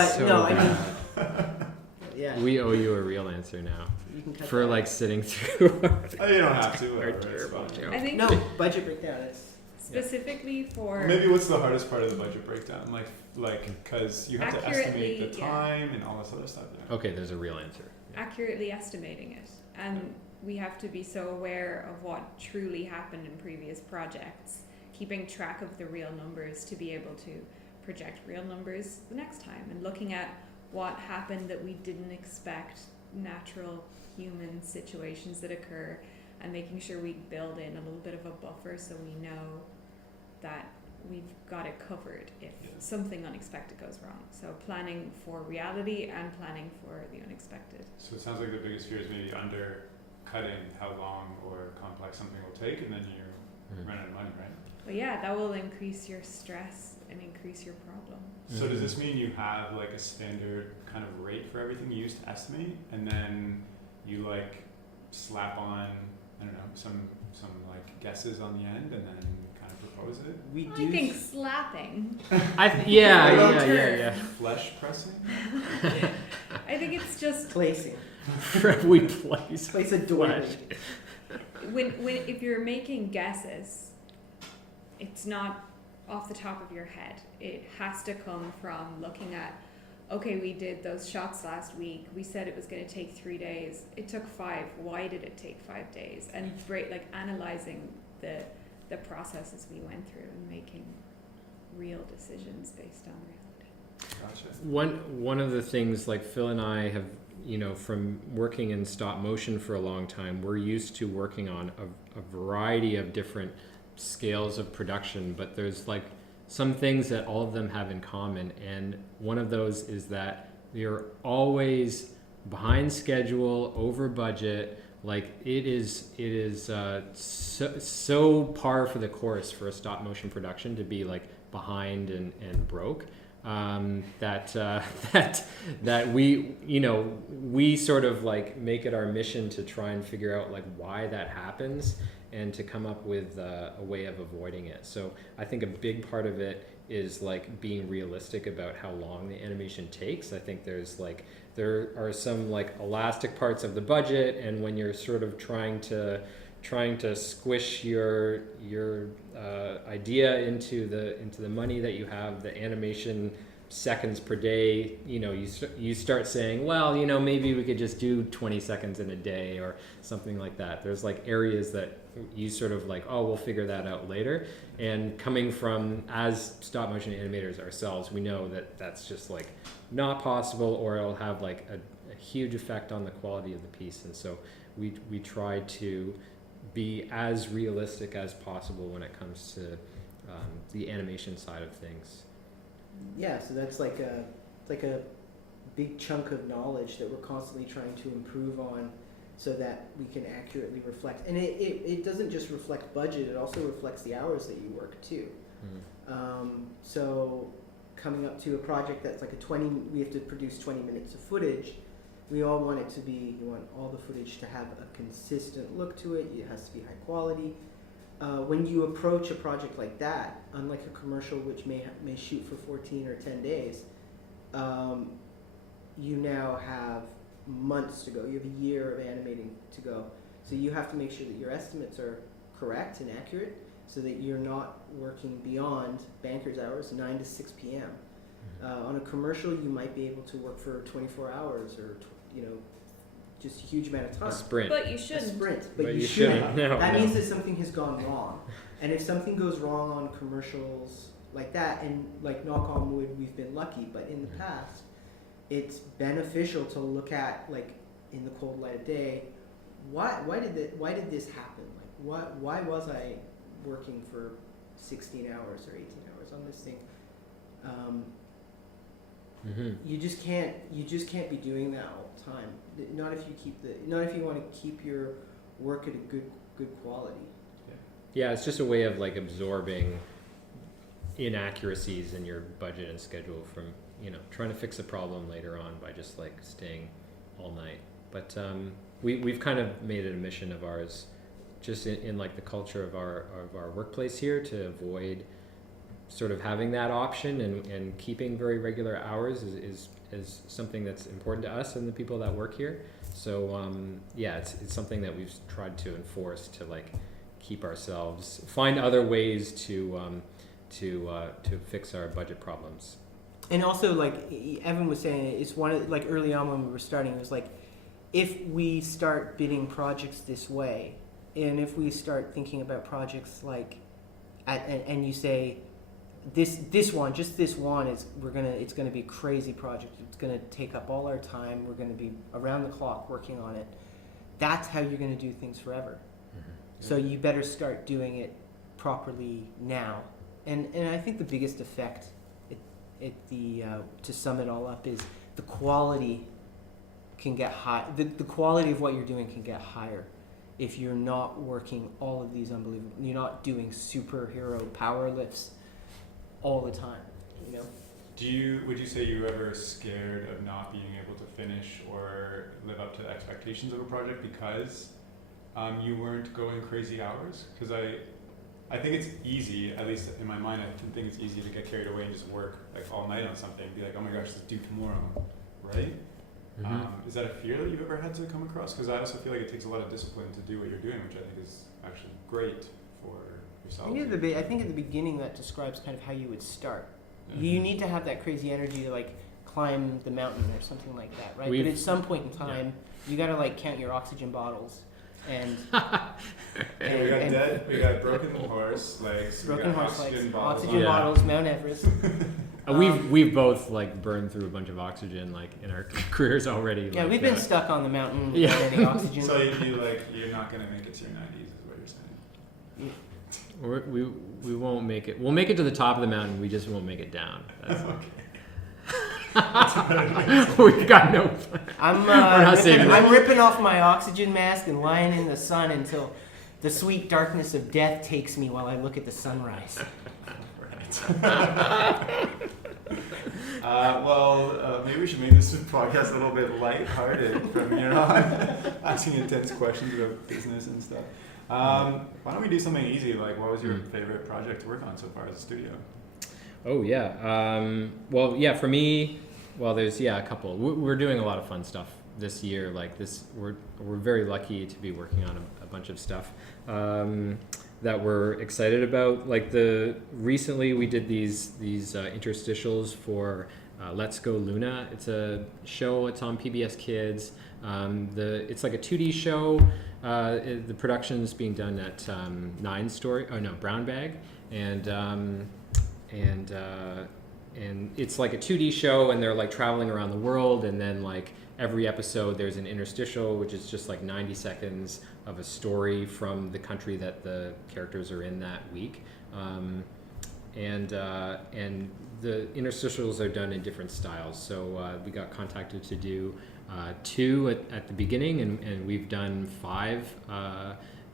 so no, I bad. Yeah. We owe you a real answer now You can cut for that like sitting through. Oh, you don't have to. Our Whatever, it's terrible fine. joke. I think No, budget breakdown. It's specifically for Maybe what's the hardest part of the budget breakdown? Like, because you have to estimate Accurately, the yeah. time and all this other stuff. Yeah. Okay, there's a real answer. accurately estimating it, and we have to be so aware of what truly happened in previous projects, keeping track of the real numbers to be able to project real numbers the next time, and looking at what happened that we didn't expect, natural human situations that occur, and making sure we build in a little bit of a buffer so we know that we've got it covered if something unexpected goes wrong. So planning for reality and planning for the unexpected. So it sounds like the biggest fear is maybe undercutting how long or complex something will take, and then you run out of money, right? But yeah, that will increase your stress and increase your problem. So does this mean you have like a standard kind of rate for everything you use to estimate, and then you like slap on, I don't know, some like guesses on the end, and then kind of propose it? we I do. think slapping. Yeah. Flesh pressing? I think it's just Placing. We place. Place a doily. when if you're making guesses, it's not off the top of your head. It has to come from looking at, okay, we did those shots last week. We said it was going to take 3 days. It took 5. Why did it take 5 days? And like analyzing the processes we went through and making real decisions based on reality. Gotcha. One of the things, like Phil and I have, from working in stop motion for a long time, we're used to working on a variety of different scales of production, but there's like some things that all of them have in common, and one of those is that you're always behind schedule, over budget. Like it is so par for the course for a stop motion production to be like behind and broke. That we sort of like make it our mission to try and figure out like why that happens and to come up with a way of avoiding it. So I think a big part of it is like being realistic about how long the animation takes. I think there are some like elastic parts of the budget, and when you're sort of trying to squish your idea into the money that you have, the animation seconds per day, you start saying, well, maybe we could just do 20 seconds in a day or something like that. There's like areas that you sort of like, oh, we'll figure that out later. And coming from, as stop motion animators ourselves, we know that that's just like not possible, or it'll have like a huge effect on the quality of the piece. And so we try to be as realistic as possible when it comes to the animation side of things. Yeah, so that's like a big chunk of knowledge that we're constantly trying to improve on, so that we can accurately reflect. And it doesn't just reflect budget; it also reflects the hours that you work too. So coming up to a project that's like we have to produce 20 minutes of footage. We all want it to be, you want all the footage to have a consistent look to it. It has to be high quality. When you approach a project like that, unlike a commercial which may shoot for 14 or 10 days, you now have months to go. You have a year of animating to go. So you have to make sure that your estimates are correct and accurate, so that you're not working beyond banker's hours, 9 to 6 p.m. On a commercial, you might be able to work for 24 hours or, just a huge amount of time. A sprint. But you A shouldn't. sprint, But you shouldn't. No, that no. means that something has gone wrong. And if something goes wrong on commercials like that, and like knock on wood, we've been lucky, but in the past, it's beneficial to look at, like in the cold light of day, why did this happen? Like why was I working for 16 hours or 18 hours on this thing? You just can't be doing that all the time. Not if you want to keep your work at a good quality. Yeah, it's just a way of like absorbing inaccuracies in your budget and schedule from, trying to fix a problem later on by just like staying all night. But we've kind of made it a mission of ours, just in like the culture of our workplace here, to avoid sort of having that option, and keeping very regular hours is something that's important to us and the people that work here. So it's something that we've tried to enforce, to like keep ourselves, find other ways to fix our budget problems. And also, like Evan was saying, it's one of, like early on when we were starting, it was like, if we start bidding projects this way, and if we start thinking about projects like, and you say, this one it's gonna be a crazy project. It's gonna take up all our time. We're gonna be around the clock working on it. That's how you're gonna do things forever. So you better start doing it properly now. And I think the biggest effect, to sum it all up, is the quality can get high. The quality of what you're doing can get higher if you're not working all of these unbelievable. You're not doing superhero power lifts all the time. Would you say you were ever scared of not being able to finish or live up to the expectations of a project because you weren't going crazy hours? Because I think it's easy, at least in my mind, I think it's easy to get carried away and just work like all night on something and be like, oh my gosh, let's do tomorrow, right? Is that a fear that you've ever had to come across? Because I also feel like it takes a lot of discipline to do what you're doing, which I think is actually great for yourself. I think at the beginning that describes kind of how you would start. You need to have that crazy energy to like climb the mountain or something like that, right? But at some point in time, you got to like count your oxygen bottles. And we got broken horse legs, broken horse oxygen legs, bottles, oxygen bottles, Mount Everest. We've both like burned through a bunch of oxygen like in our careers already. Yeah, like, we've been stuck on the mountain without any oxygen. So you're not gonna make it to your 90s, is what you're saying. We won't make it. We'll make it to the top of the mountain. We just won't make it down. That's We've got no plan. I'm ripping off my oxygen mask and lying in the sun until the sweet darkness of death takes me while I look at the sunrise. Maybe we should make this podcast a little bit lighthearted from here on, asking intense questions about business and stuff. Why don't we do something easy? Like, what was your favorite project to work on so far as a studio? Oh yeah. For me, there's a couple. We're doing a lot of fun stuff this year. Like this, we're very lucky to be working on a bunch of stuff that we're excited about. Like recently we did these interstitials for Let's Go Luna. It's a show. It's on PBS Kids. It's like a 2D show. The production's being done at Brown Bag, and it's like a 2D show, and they're like traveling around the world, and then like every episode there's an interstitial, which is just like 90 seconds of a story from the country that the characters are in that week. And the interstitials are done in different styles. So we got contacted to do 2 at the beginning, and we've done 5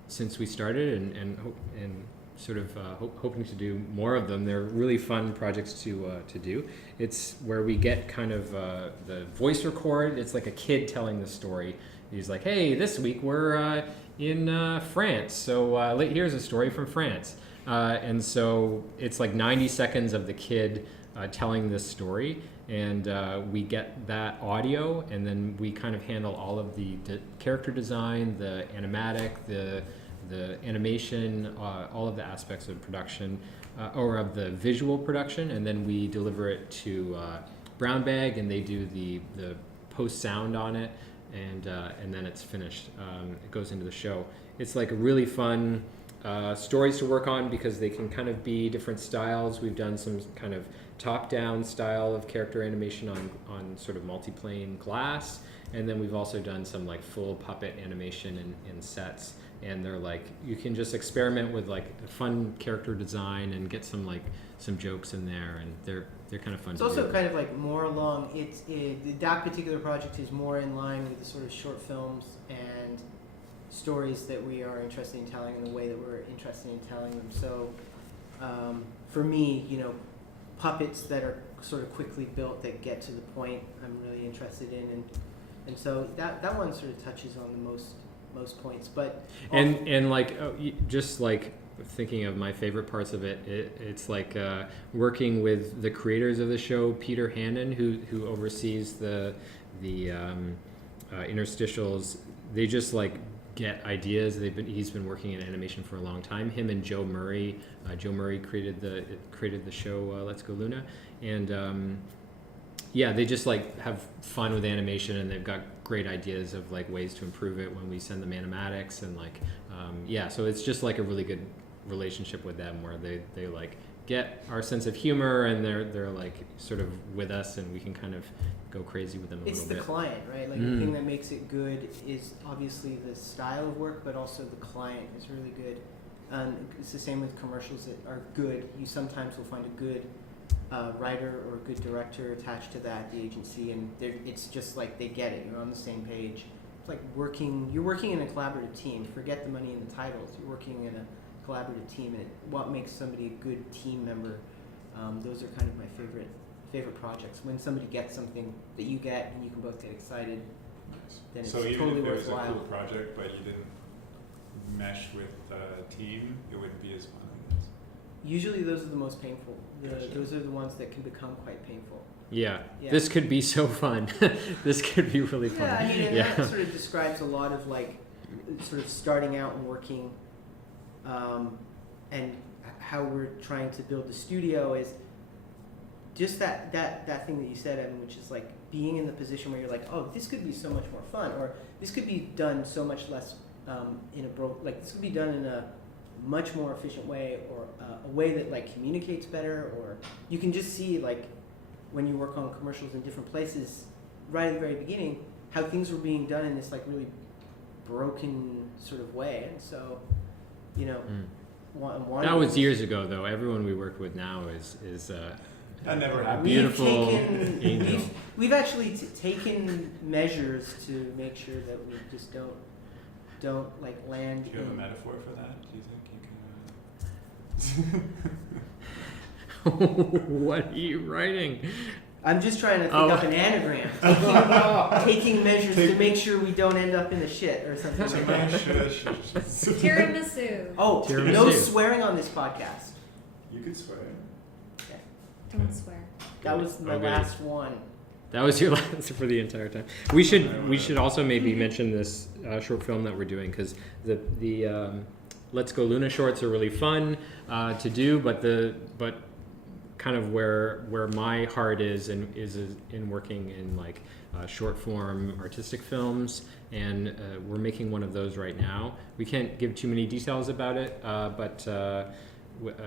since we started, and sort of hoping to do more of them. They're really fun projects to do. It's where we get kind of the voice record. It's like a kid telling the story. He's like, hey, this week we're in France, so here's a story from France. And so it's like 90 seconds of the kid telling this story, and we get that audio, and then we kind of handle all of the character design, the animatic, the animation, all of the aspects of production, or of the visual production, and then we deliver it to Brown Bag, and they do the post sound on it, and then it's finished. It goes into the show. It's like a really fun stories to work on because they can kind of be different styles. We've done some kind of top-down style of character animation on sort of multiplane glass, and then we've also done some like full puppet animation in sets. And they're like, you can just experiment with like a fun character design and get some jokes in there, and they're kind of fun. It's also kind of like more along. That particular project is more in line with the sort of short films and stories that we are interested in telling, and the way that we're interested in telling them. So, for me, puppets that are sort of quickly built that get to the point, I'm really interested in, and so that one sort of touches on the most points, but and like just like thinking of my favorite parts of it's like working with the creators of the show, Peter Hannon, who oversees the interstitials. They just like get ideas. He's been working in animation for a long time. Him and Joe Murray. Joe Murray created the show Let's Go Luna, and yeah, they just like have fun with animation, and they've got great ideas of like ways to improve it when we send them animatics, and like yeah, so it's just like a really good relationship with them where they like get our sense of humor, and they're like sort of with us, and we can kind of go crazy with them a little bit. It's the client, right? Like the thing that makes it good is obviously the style of work, but also the client is really good. It's the same with commercials that are good. You sometimes will find a good writer or a good director attached to the agency, and it's just like they get it. You're on the same page. It's like you're working in a collaborative team. Forget the money and the titles. You're working in a collaborative team, and what makes somebody a good team member. Those are kind of my favorite projects. When somebody gets something that you get and you can both get excited, then it's totally worthwhile. So even if it was a cool project, but you didn't mesh with the team, it wouldn't be as fun. Usually those are the most painful. Those are the ones that can become quite painful. Yeah. This could be so fun. This could be really fun. Yeah, I mean, and that sort of describes a lot of like sort of starting out and working, and how we're trying to build the studio is just that thing that you said, Evan, which is like being in the position where you're like, oh, this could be so much more fun, or this could be done so much less this could be done in a much more efficient way, or a way that like communicates better, or you can just see like when you work on commercials in different places right at the very beginning how things were being done in this like really broken sort of way, and so that was years ago though. Everyone we work with now is that never happened. Beautiful angel. We've actually taken measures to make sure that we just don't like land. Do you have a metaphor for that? Do you think you can? What are you writing? I'm just trying to think up an anagram. Taking measures to make sure we don't end up in the shit or something like that. Tiramisu. Oh, Tiramisu. No swearing on this podcast. You could swear. Okay. Don't swear. That was my last one. That was your last for the entire time. We should also maybe mention this short film that we're doing, because the Let's Go Luna shorts are really fun to do, but kind of where my heart is in working in like short form artistic films, and we're making one of those right now. We can't give too many details about it, but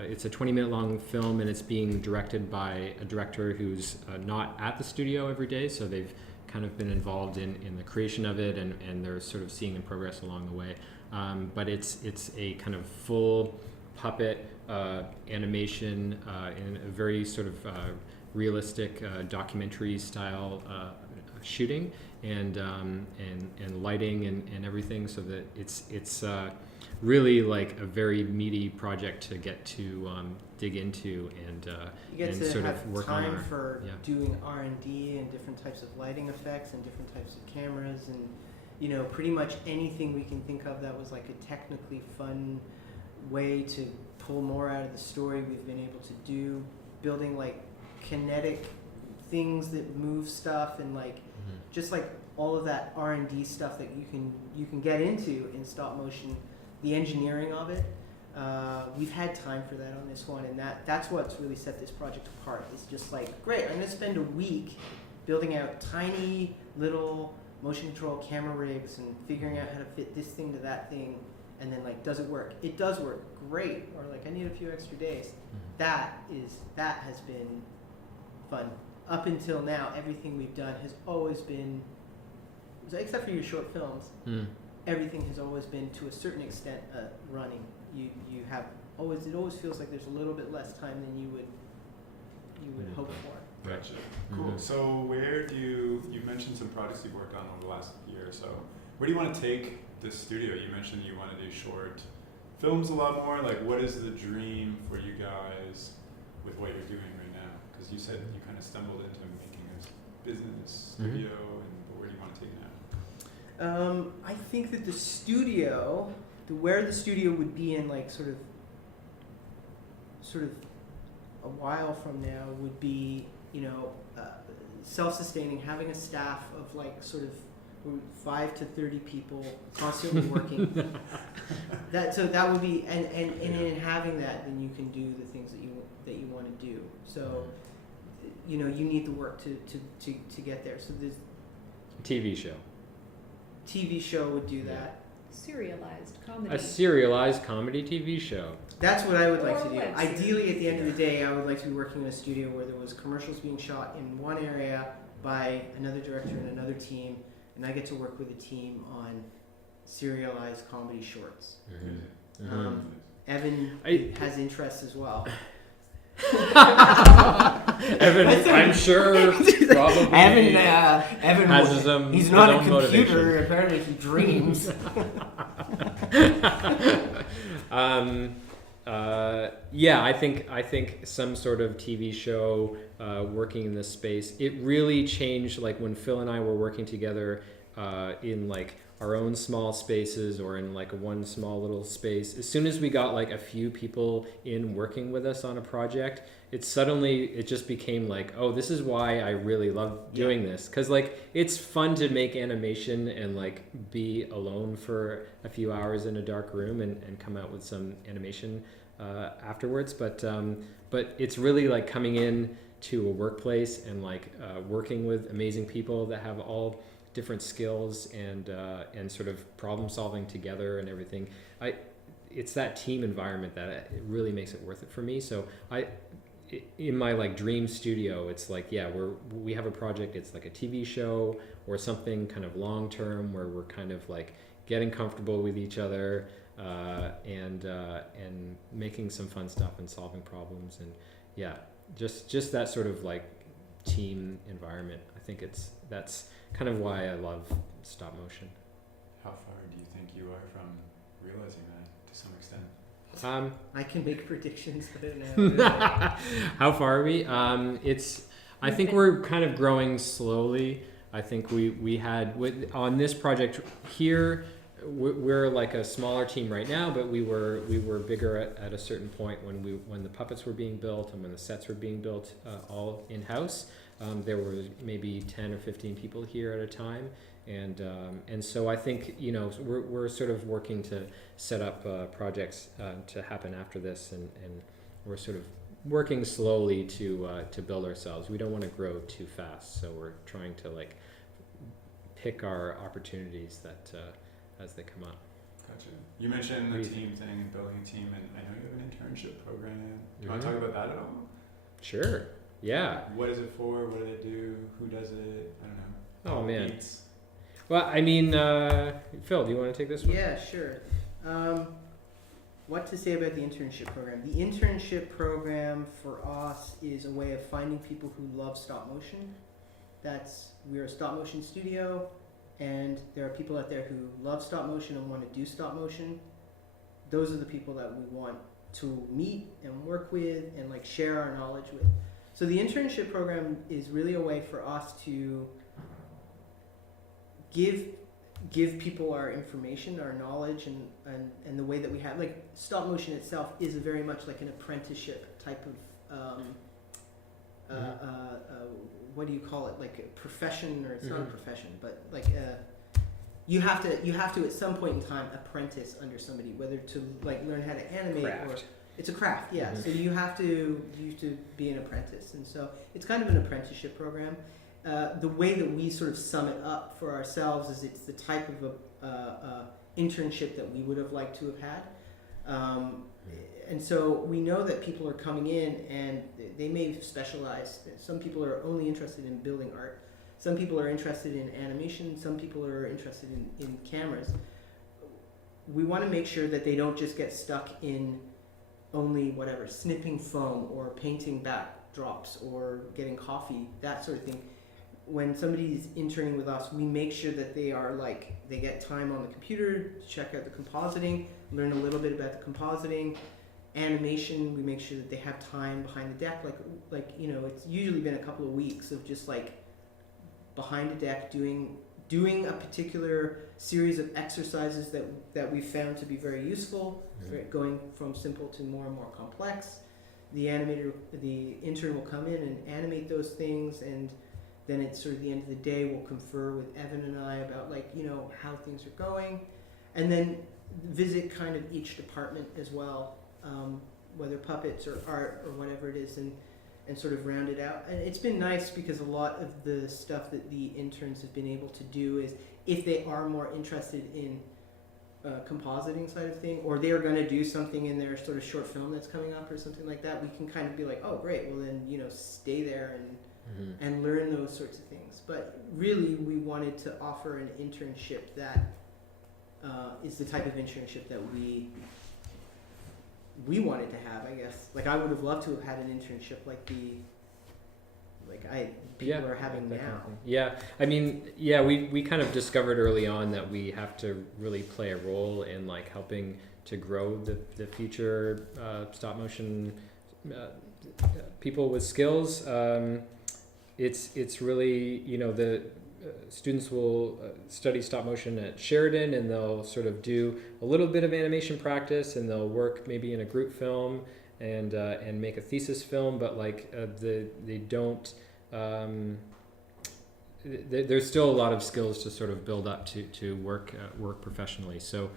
it's a 20-minute long film, and it's being directed by a director who's not at the studio every day, so they've kind of been involved in the creation of it, and they're sort of seeing the progress along the way. But it's a kind of full puppet animation in a very sort of realistic documentary style shooting, and lighting and everything, so that it's really like a very meaty project to get to dig into and You get and to sort have of work time on our, for yeah. doing R&D and different types of lighting effects and different types of cameras, and you know, pretty much anything we can think of that was like a technically fun way to pull more out of the story we've been able to do, building like kinetic things that move stuff, and like just like all of that R&D stuff that you can get into in stop motion, the engineering of it. We've had time for that on this one, and that's what's really set this project apart. It's just like, great, I'm going to spend a week building out tiny little motion control camera rigs and figuring out how to fit this thing to that thing, and then like, does it work? It does work, great. Or like, I need a few extra days. That has been fun. Up until now, everything we've done has always been, except for your short films, everything has always been to a certain extent running. You have always, it always feels like there's a little bit less time than you would hope for. Gotcha. Cool. So where do you mentioned some projects you've worked on over the last year or so. Where do you want to take this studio? You mentioned you want to do short films a lot more. Like, what is the dream for you guys with what you're doing right now? Because you said you kind of stumbled into making this business studio, and where do you want to take it now? I think that the studio, where the studio would be in like sort of a while from now would be, you know, self-sustaining, having a staff of like sort of 5 to 30 people constantly working. That would be, and in having that, then you can do the things that you want to do. So, you know, you need the work to get there. So there's TV show. TV show would do that. Serialized comedy. A serialized comedy TV show. That's what I would like Or to do. web Ideally, series, at the end of the day, I would like to be working in a studio where there was commercials being shot in one area by another director and another team, and I get to work with a team on serialized comedy shorts. Evan has interests as well. Evan, I'm sure, probably Evan has he's his not a own computer. motivation. Apparently, he dreams. Yeah, I think some sort of TV show working in this space. It really changed, like when Phil and I were working together in like our own small spaces or in like one small little space. As soon as we got like a few people in working with us on a project, it just became like, oh, this is why I really love doing this. Cause like, it's fun to make animation and like be alone for a few hours in a dark room and come out with some animation afterwards. But it's really like coming in to a workplace and like working with amazing people that have all different skills and sort of problem solving together and everything. It's that team environment that it really makes it worth it for me. So in my like dream studio, it's like, yeah, we have a project. It's like a TV show or something kind of long term where we're kind of like getting comfortable with each other and making some fun stuff and solving problems, and yeah, just that sort of like team environment. I think that's kind of why I love stop motion. How far do you think you are from realizing that to some extent? I can make predictions, but I don't know. How far are we? I think we're kind of growing slowly. I think we had on this project here, we're like a smaller team right now, but we were bigger at a certain point when the puppets were being built and when the sets were being built all in house. There were maybe 10 or 15 people here at a time, and so I think, you know, we're sort of working to set up projects to happen after this, and we're sort of working slowly to build ourselves. We don't want to grow too fast, so we're trying to like pick our opportunities that as they come up. Gotcha. You mentioned the team thing, building a team, and I know you have an internship program. Do you want to talk about that at all? Sure. Yeah. What is it for? What do they do? Who does it? I don't know. Oh, man. Meets. Well, I mean, Phil, do you want to take this one? Yeah, sure. What to say about the internship program? The internship program for us is a way of finding people who love stop motion. We're a stop motion studio, and there are people out there who love stop motion and want to do stop motion. Those are the people that we want to meet and work with and like share our knowledge with. So the internship program is really a way for us to give people our information, our knowledge, and the way that we have, like, stop motion itself is very much like an apprenticeship type of what do you call it, like a profession, or it's not a profession, but like you have to at some point in time apprentice under somebody, whether to like learn how to animate or it's a craft, yeah. So you have to be an apprentice, and so it's kind of an apprenticeship program. The way that we sort of sum it up for ourselves is it's the type of internship that we would have liked to have had. And so we know that people are coming in and they may specialize. Some people are only interested in building art. Some people are interested in animation. Some people are interested in cameras. We want to make sure that they don't just get stuck in only whatever, snipping foam or painting backdrops or getting coffee, that sort of thing. When somebody's interning with us, we make sure that they get time on the computer, check out the compositing, learn a little bit about the compositing. Animation, we make sure that they have time behind the deck, like you know, it's usually been a couple of weeks of just like behind the deck doing a particular series of exercises that we found to be very useful, going from simple to more and more complex. The intern will come in and animate those things, and then at sort of the end of the day, we'll confer with Evan and I about, like, you know, how things are going, and then visit kind of each department as well, whether puppets or art or whatever it is, and sort of round it out. And it's been nice because a lot of the stuff that the interns have been able to do is, if they are more interested in compositing side of thing, or they're going to do something in their sort of short film that's coming up or something like that, we can kind of be like, oh great, well then, you know, stay there and learn those sorts of things. But really, we wanted to offer an internship that is the type of internship that we wanted to have, I guess. Like, I would have loved to have had an internship like people are having now. Kind of thing. Yeah, I mean, yeah, we kind of discovered early on that we have to really play a role in like helping to grow the future stop motion people with skills. It's really, you know, the students will study stop motion at Sheridan, and they'll sort of do a little bit of animation practice, and they'll work maybe in a group film and make a thesis film, but like they don't. There's still a lot of skills to sort of build up to work professionally. So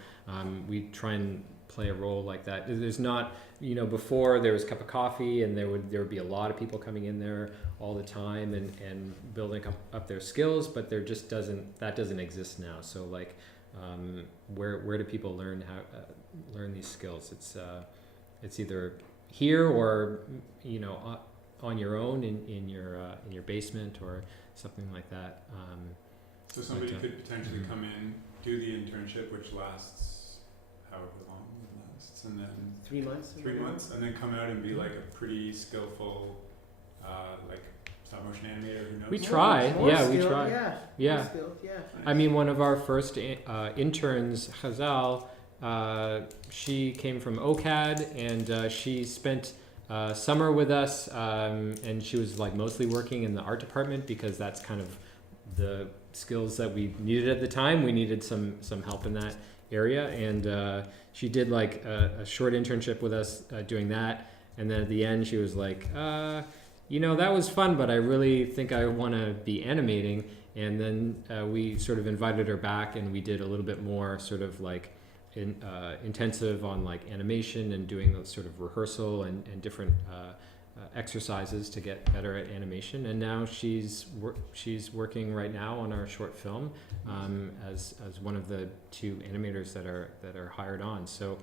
we try and play a role like that. There's not, you know, before there was a cup of coffee, and there would be a lot of people coming in there all the time and building up their skills, but there just doesn't exist now. So like, where do people learn these skills? It's either here or, you know, on your own in your basement or something like that. So somebody could potentially come in, do the internship, which lasts however long it lasts, and then 3 months. 3 months, and then come out and be like a pretty skillful, like stop motion animator. Who knows? We try, yeah, we skilled, try, yeah. Skilled, yeah. I mean, one of our first interns, Chazal, she came from OCAD, and she spent summer with us, and she was like mostly working in the art department because that's kind of the skills that we needed at the time. We needed some help in that area, and she did like a short internship with us doing that, and then at the end she was like, you know, that was fun, but I really think I want to be animating. And then we sort of invited her back, and we did a little bit more sort of like intensive on like animation and doing those sort of rehearsal and different exercises to get better at animation, and now she's working right now on our short film as one of the 2 animators that are hired on. So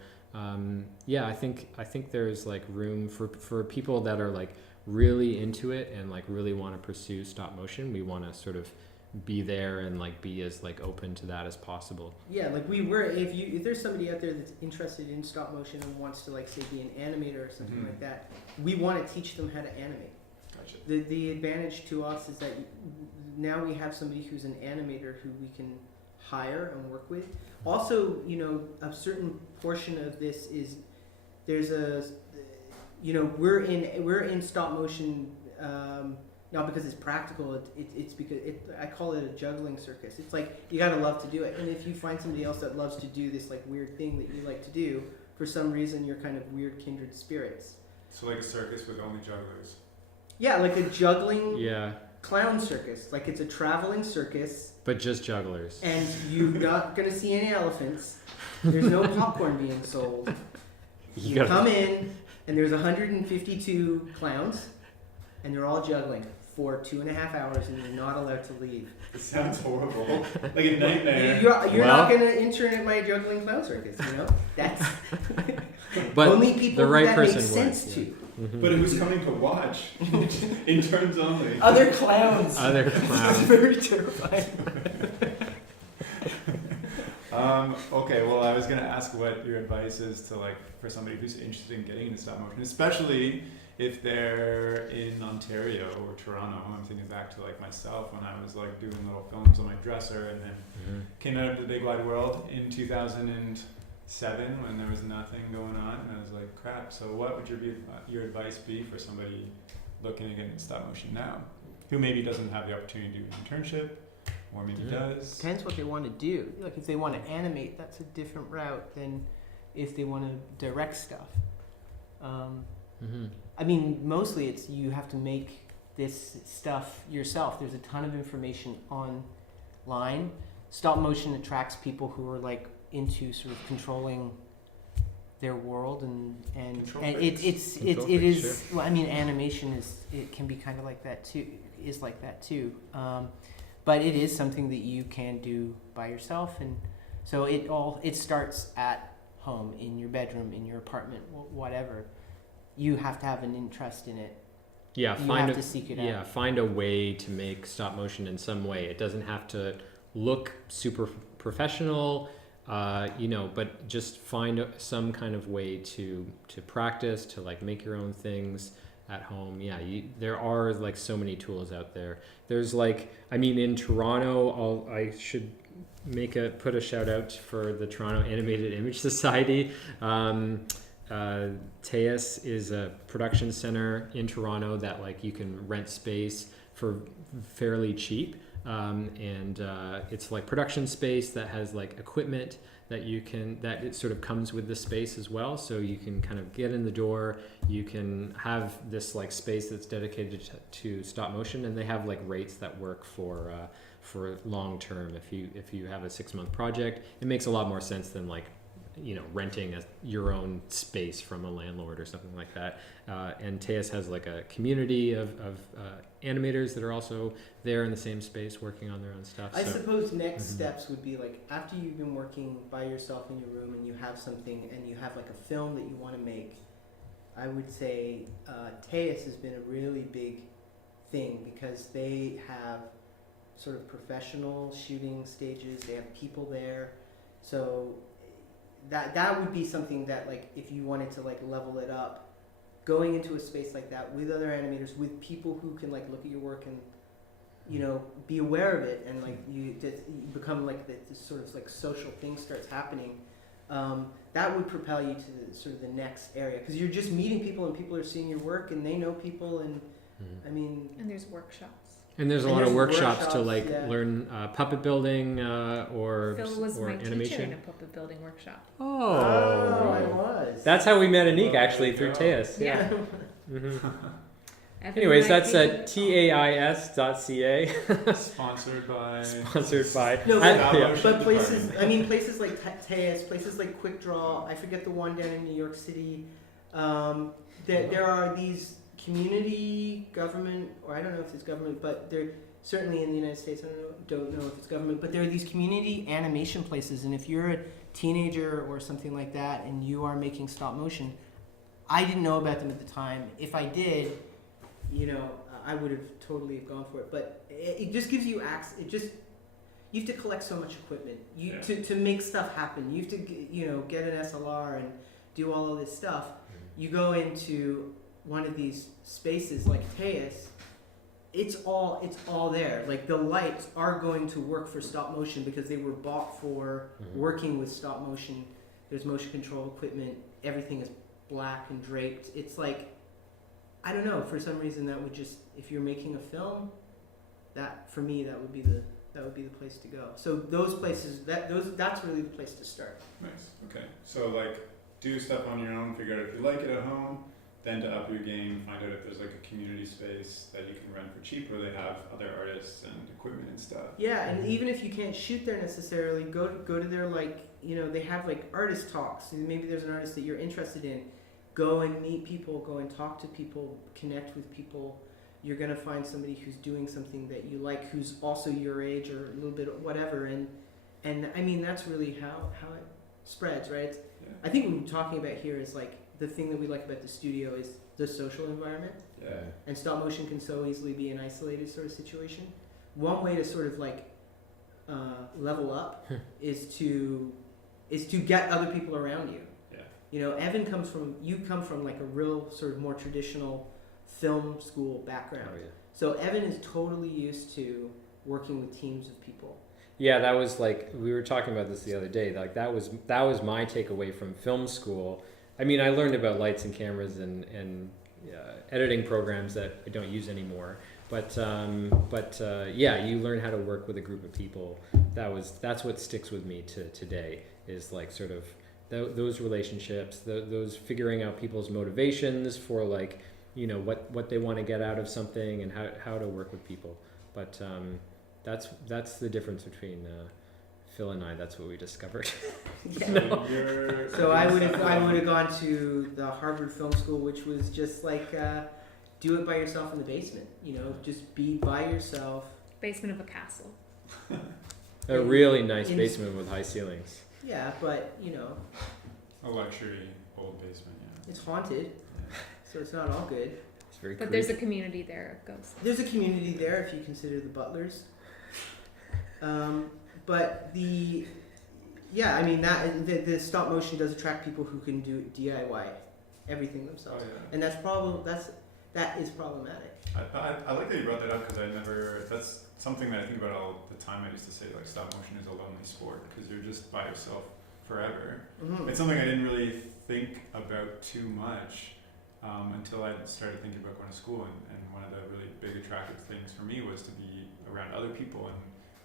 yeah, I think there's like room for people that are like really into it and like really want to pursue stop motion. We want to sort of be there and like be as like open to that as possible. Yeah, like if there's somebody out there that's interested in stop motion and wants to like say be an animator or something like that, we want to teach them how to animate. Gotcha. The advantage to us is that now we have somebody who's an animator who we can hire and work with. Also, you know, a certain portion of this is there's a, you know, we're in stop motion. Not because it's practical, it's because I call it a juggling circus. It's like you gotta love to do it, and if you find somebody else that loves to do this like weird thing that you like to do, for some reason you're kind of weird kindred spirits. So like a circus with only jugglers. Yeah, like a juggling Yeah, clown circus. Like it's a traveling circus, but just jugglers. and you're not gonna see any elephants. There's no popcorn being sold. You come in, and there's 152 clowns, and they're all juggling for 2.5 hours, and you're not allowed to leave. It sounds horrible. Like a nightmare. You're not gonna intern at my juggling clown circus, you know? That's But only people the right that person make sense would, to. yeah. But who's coming to watch? Interns only. Other clowns. Other It's clowns. very terrifying. Okay, well, I was going to ask what your advice is to like for somebody who's interested in getting into stop motion, especially if they're in Ontario or Toronto. I'm thinking back to like myself when I was like doing little films on my dresser, and then came out of the big wide world in 2007 when there was nothing going on, and I was like, crap. So what would your advice be for somebody looking to get into stop motion now, who maybe doesn't have the opportunity to do an internship? Or maybe does. Depends what they want to do. Like if they want to animate, that's a different route than if they want to direct stuff. I mean, mostly it's you have to make this stuff yourself. There's a ton of information online. Stop motion attracts people who are like into sort of controlling their world and it is Sure. well, I mean, animation can be kind of like that too. But it is something that you can do by yourself, and so it starts at home, in your bedroom, in your apartment, whatever. You have to have an interest in it. Yeah, You have to seek it out. Yeah, find a way to make stop motion in some way. It doesn't have to look super professional, but just find some kind of way to practice, to like make your own things at home. Yeah, there are like so many tools out there. There's like, I mean, in Toronto, I should put a shout out for the Toronto Animated Image Society. Teus is a production center in Toronto that like you can rent space for fairly cheap. And it's like production space that has like equipment that it sort of comes with the space as well. So you can kind of get in the door, you can have this like space that's dedicated to stop motion, and they have like rates that work for long term. If you have a 6-month project, it makes a lot more sense than like, renting your own space from a landlord or something like that. And Teus has like a community of animators that are also there in the same space working on their own stuff. I suppose next steps would be like after you've been working by yourself in your room and you have something and you have like a film that you want to make, I would say Teus has been a really big thing because they have sort of professional shooting stages. They have people there. So that would be something that like if you wanted to like level it up, going into a space like that with other animators, with people who can like look at your work and be aware of it, and like you become like this sort of like social thing starts happening, that would propel you to sort of the next area, because you're just meeting people and people are seeing your work and they know people, and I mean, and there's workshops. And there's a lot of workshops to like yeah. learn puppet building or Phil was my teacher animation. in a puppet building workshop. oh, I was. That's how we met Annick, Oh, actually, there through you go. Teus. Yeah. Every Anyways, night that's we at TAIS.ca. Sponsored by. Sponsored by. No, yeah. but places like Teus, places like Quick Draw, I forget the one down in New York City. There are these community government, or I don't know if it's government, but they're certainly in the United States. I don't know if it's government, but there are these community animation places, and if you're a teenager or something like that, and you are making stop motion, I didn't know about them at the time. If I did, I would have totally gone for it. But it just gives you access. You have to collect so much equipment. To make stuff happen. You have to get an SLR and do all of this stuff. You go into one of these spaces like Teus, it's all there. Like the lights are going to work for stop motion because they were bought for working with stop motion. There's motion control equipment. Everything is black and draped. It's like, I don't know, for some reason that would just, if you're making a film, that for me that would be the place to go. So those places, that's really the place to start. Nice. Okay. So like do stuff on your own, figure out if you like it at home, then to up your game, find out if there's like a community space that you can rent for cheap where they have other artists and equipment and stuff. Yeah, and even if you can't shoot there necessarily, go to their they have like artist talks. Maybe there's an artist that you're interested in. Go and meet people, go and talk to people, connect with people. You're going to find somebody who's doing something that you like, who's also your age or a little bit whatever. And I mean, that's really how it spreads, right? Yeah. I think what we're talking about here is like the thing that we like about the studio is the social environment. Yeah. And stop motion can so easily be an isolated sort of situation. One way to sort of like level up is to get other people around you. Yeah. Evan comes from like a real sort of more traditional film school background. Oh, yeah. So Evan is totally used to working with teams of people. Yeah, that was like, we were talking about this the other day. Like that was my takeaway from film school. I mean, I learned about lights and cameras and editing programs that I don't use anymore. But yeah, you learn how to work with a group of people. That's what sticks with me to today, is like sort of those relationships, those figuring out people's motivations for like, what they want to get out of something and how to work with people. But that's the difference between Phil and I. That's what we discovered. No. So I would have gone to the Harvard Film School, which was just like do it by yourself in the basement. Just be by yourself. Basement of a castle. A really nice basement with high ceilings. Yeah, but A luxury old basement. Yeah. it's haunted, so it's not all good. It's very But creepy. there's a community there of ghosts. There's a community there if you consider the butlers. But the stop motion does attract people who can do DIY everything themselves, Oh, yeah. and that is problematic. I like that you brought that up because that's something that I think about all the time. I used to say like stop motion is a lonely sport because you're just by yourself forever. Mm-hmm. It's something I didn't really think about too much until I started thinking about going to school, and one of the really big attractive things for me was to be around other people and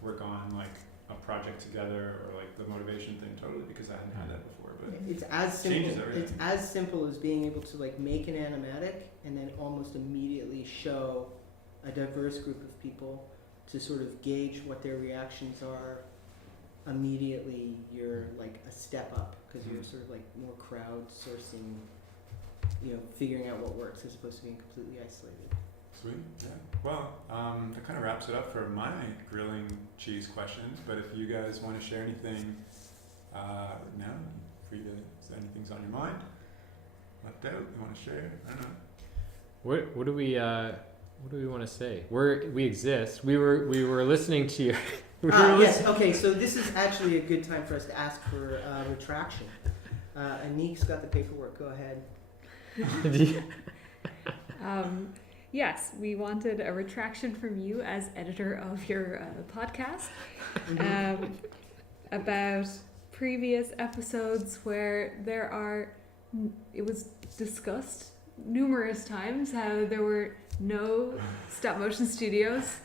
work on like a project together, or like the motivation thing totally, because I hadn't had that before. But It's as simple. changes everything. It's as simple as being able to like make an animatic and then almost immediately show a diverse group of people to sort of gauge what their reactions are. Immediately, you're like a step up because you're sort of like more crowd sourcing, figuring out what works as opposed to being completely isolated. Sweet. Yeah. Well, that kind of wraps it up for my grilling cheese questions. But if you guys want to share anything now, free to say anything's on your mind, left out, you want to share? I don't know. What do we want to say? We exist. We were listening to you. Yes. Okay. So this is actually a good time for us to ask for retraction. Annick's got the paperwork. Go ahead. Yes, we wanted a retraction from you as editor of your podcast about previous episodes where it was discussed numerous times how there were no stop motion studios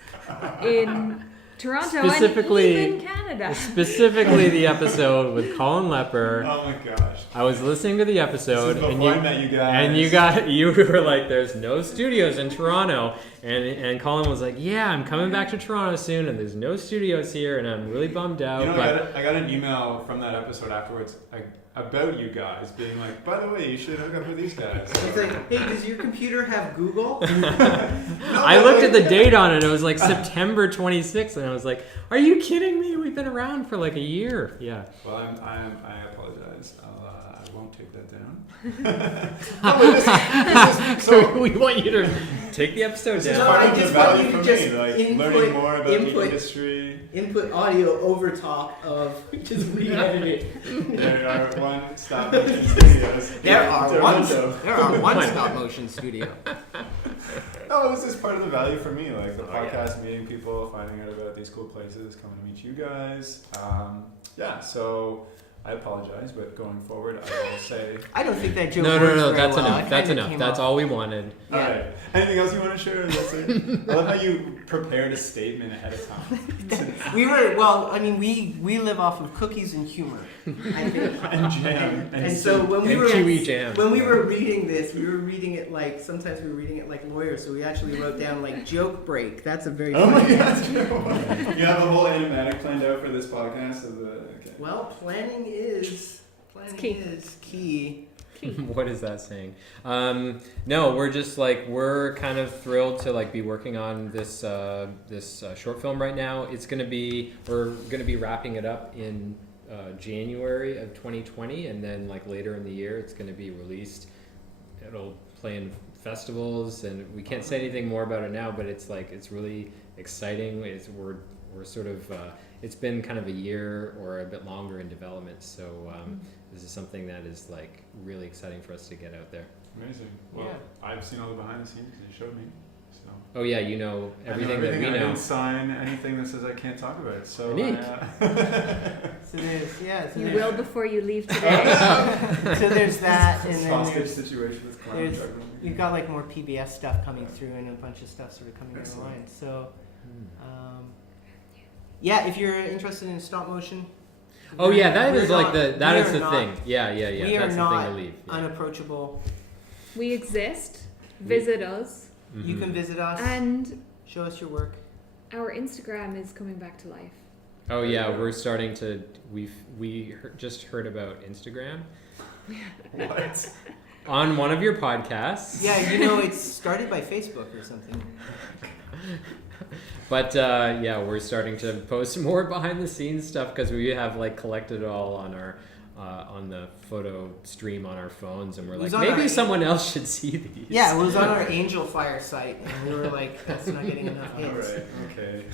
in Toronto Specifically- and even Canada. Specifically the episode with Colin Lepper. Oh my gosh. I was listening to the episode, This is before I met you guys. you were like, "There's no studios in Toronto," and Colin was like, "Yeah, I'm coming back to Toronto soon, and there's no studios here, and I'm really bummed out." I got an email from that episode afterwards. about you guys, being like, by the way, you should hook up with these guys. It's like, hey, does your computer have Google? I looked at the date on it. It was like September 26th, and I was like, "Are you kidding me? We've been around for like a year." Yeah. Well, I apologize. I won't take that down. No, but this is so. We want you to take the episode This is down. part I of the just want value you to for just me, like input- learning more about the input- industry. Input audio over top of just re-edit it. There are one stop motion studios. There are one Toronto. stop motion studio. No, this is part of the value for me, like the Oh, yeah. podcast, meeting people, finding out about these cool places, coming to meet you guys. Yeah, so I apologize, but going forward, I will say. I don't think that joke No, works very that's well. enough. It That's kinda enough. came That's off- all we wanted. Yeah. All right. Anything else you want to share? That's it. I love how you prepared a statement ahead of time. We were, well, I mean, we live off of cookies and humor, I think. And jam. And so when we And were kiwi jam. when we were reading this, we were reading it like, sometimes we were reading it like lawyers, so we actually wrote down like joke break. That's a very Oh my funny- god, you have a whole animatic planned out for this podcast? Okay. Well, planning is key. What is that saying? No, we're just like, we're kind of thrilled to like be working on this short film right now. We're gonna be wrapping it up in January of 2020, and then like later in the year it's gonna be released. It'll play in festivals, and we can't say anything more about it now, but it's like, it's really exciting. We're sort of it's been kind of a year or a bit longer in development, so this is something that is like really exciting for us to get out there. Amazing. Well, Yeah. I've seen all the behind the scenes you showed me. So. Oh yeah, you know everything, I that we I know. didn't sign anything that says I can't talk about it. So Annick. So there's, yeah. So You there's, will before you leave today. So there's that, and then hostage there's, situation with clown there's- juggling. we've got like more PBS stuff coming through, and a bunch of stuff sort of coming down the Excellent. line. So, yeah, if you're interested in stop motion. Oh yeah, that we're is like not- the that we is are the not thing. Yeah. we are That's the not thing to leave. Yeah. Unapproachable. We exist. Visit us. You can visit us. And Show us your work. our Instagram is coming back to life. Oh yeah, we're starting to. Just heard about Instagram What? on one of your podcasts. Yeah, you know, it's started by Facebook or something. But yeah, we're starting to post more behind the scenes stuff because we have like collected it all on our on the photo stream on our phones, and we're It was like, on maybe our- someone else should see these. Yeah, it was on our Angel Fire site, and we were like, that's not getting enough All hits. right. Okay.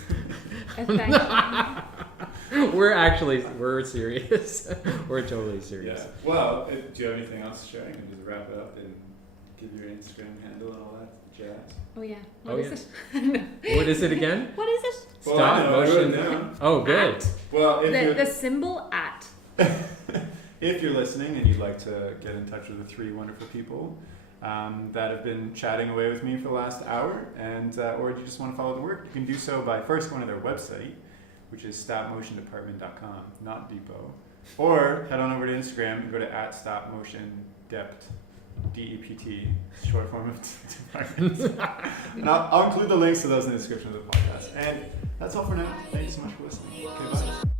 We're serious. We're totally serious. Yeah. Well, do you have anything else to share? You can just wrap it up and give your Instagram handle and all that jazz. Oh yeah. Oh, What is yeah. it? What is it again? What is it? Well, I Stop know, I wrote it motion. down. Oh, good. Well, The symbol at. if you're listening and you'd like to get in touch with the three wonderful people that have been chatting away with me for the last hour, and or you just want to follow the work, you can do so by first going to their website, which is stopmotiondepartment.com, not Depot, or head on over to Instagram and go to @stopmotiondept, DEPT, short form of department. And I'll include the links to those in the description of the podcast. And that's all for now. Thank you so much for listening. Okay, bye.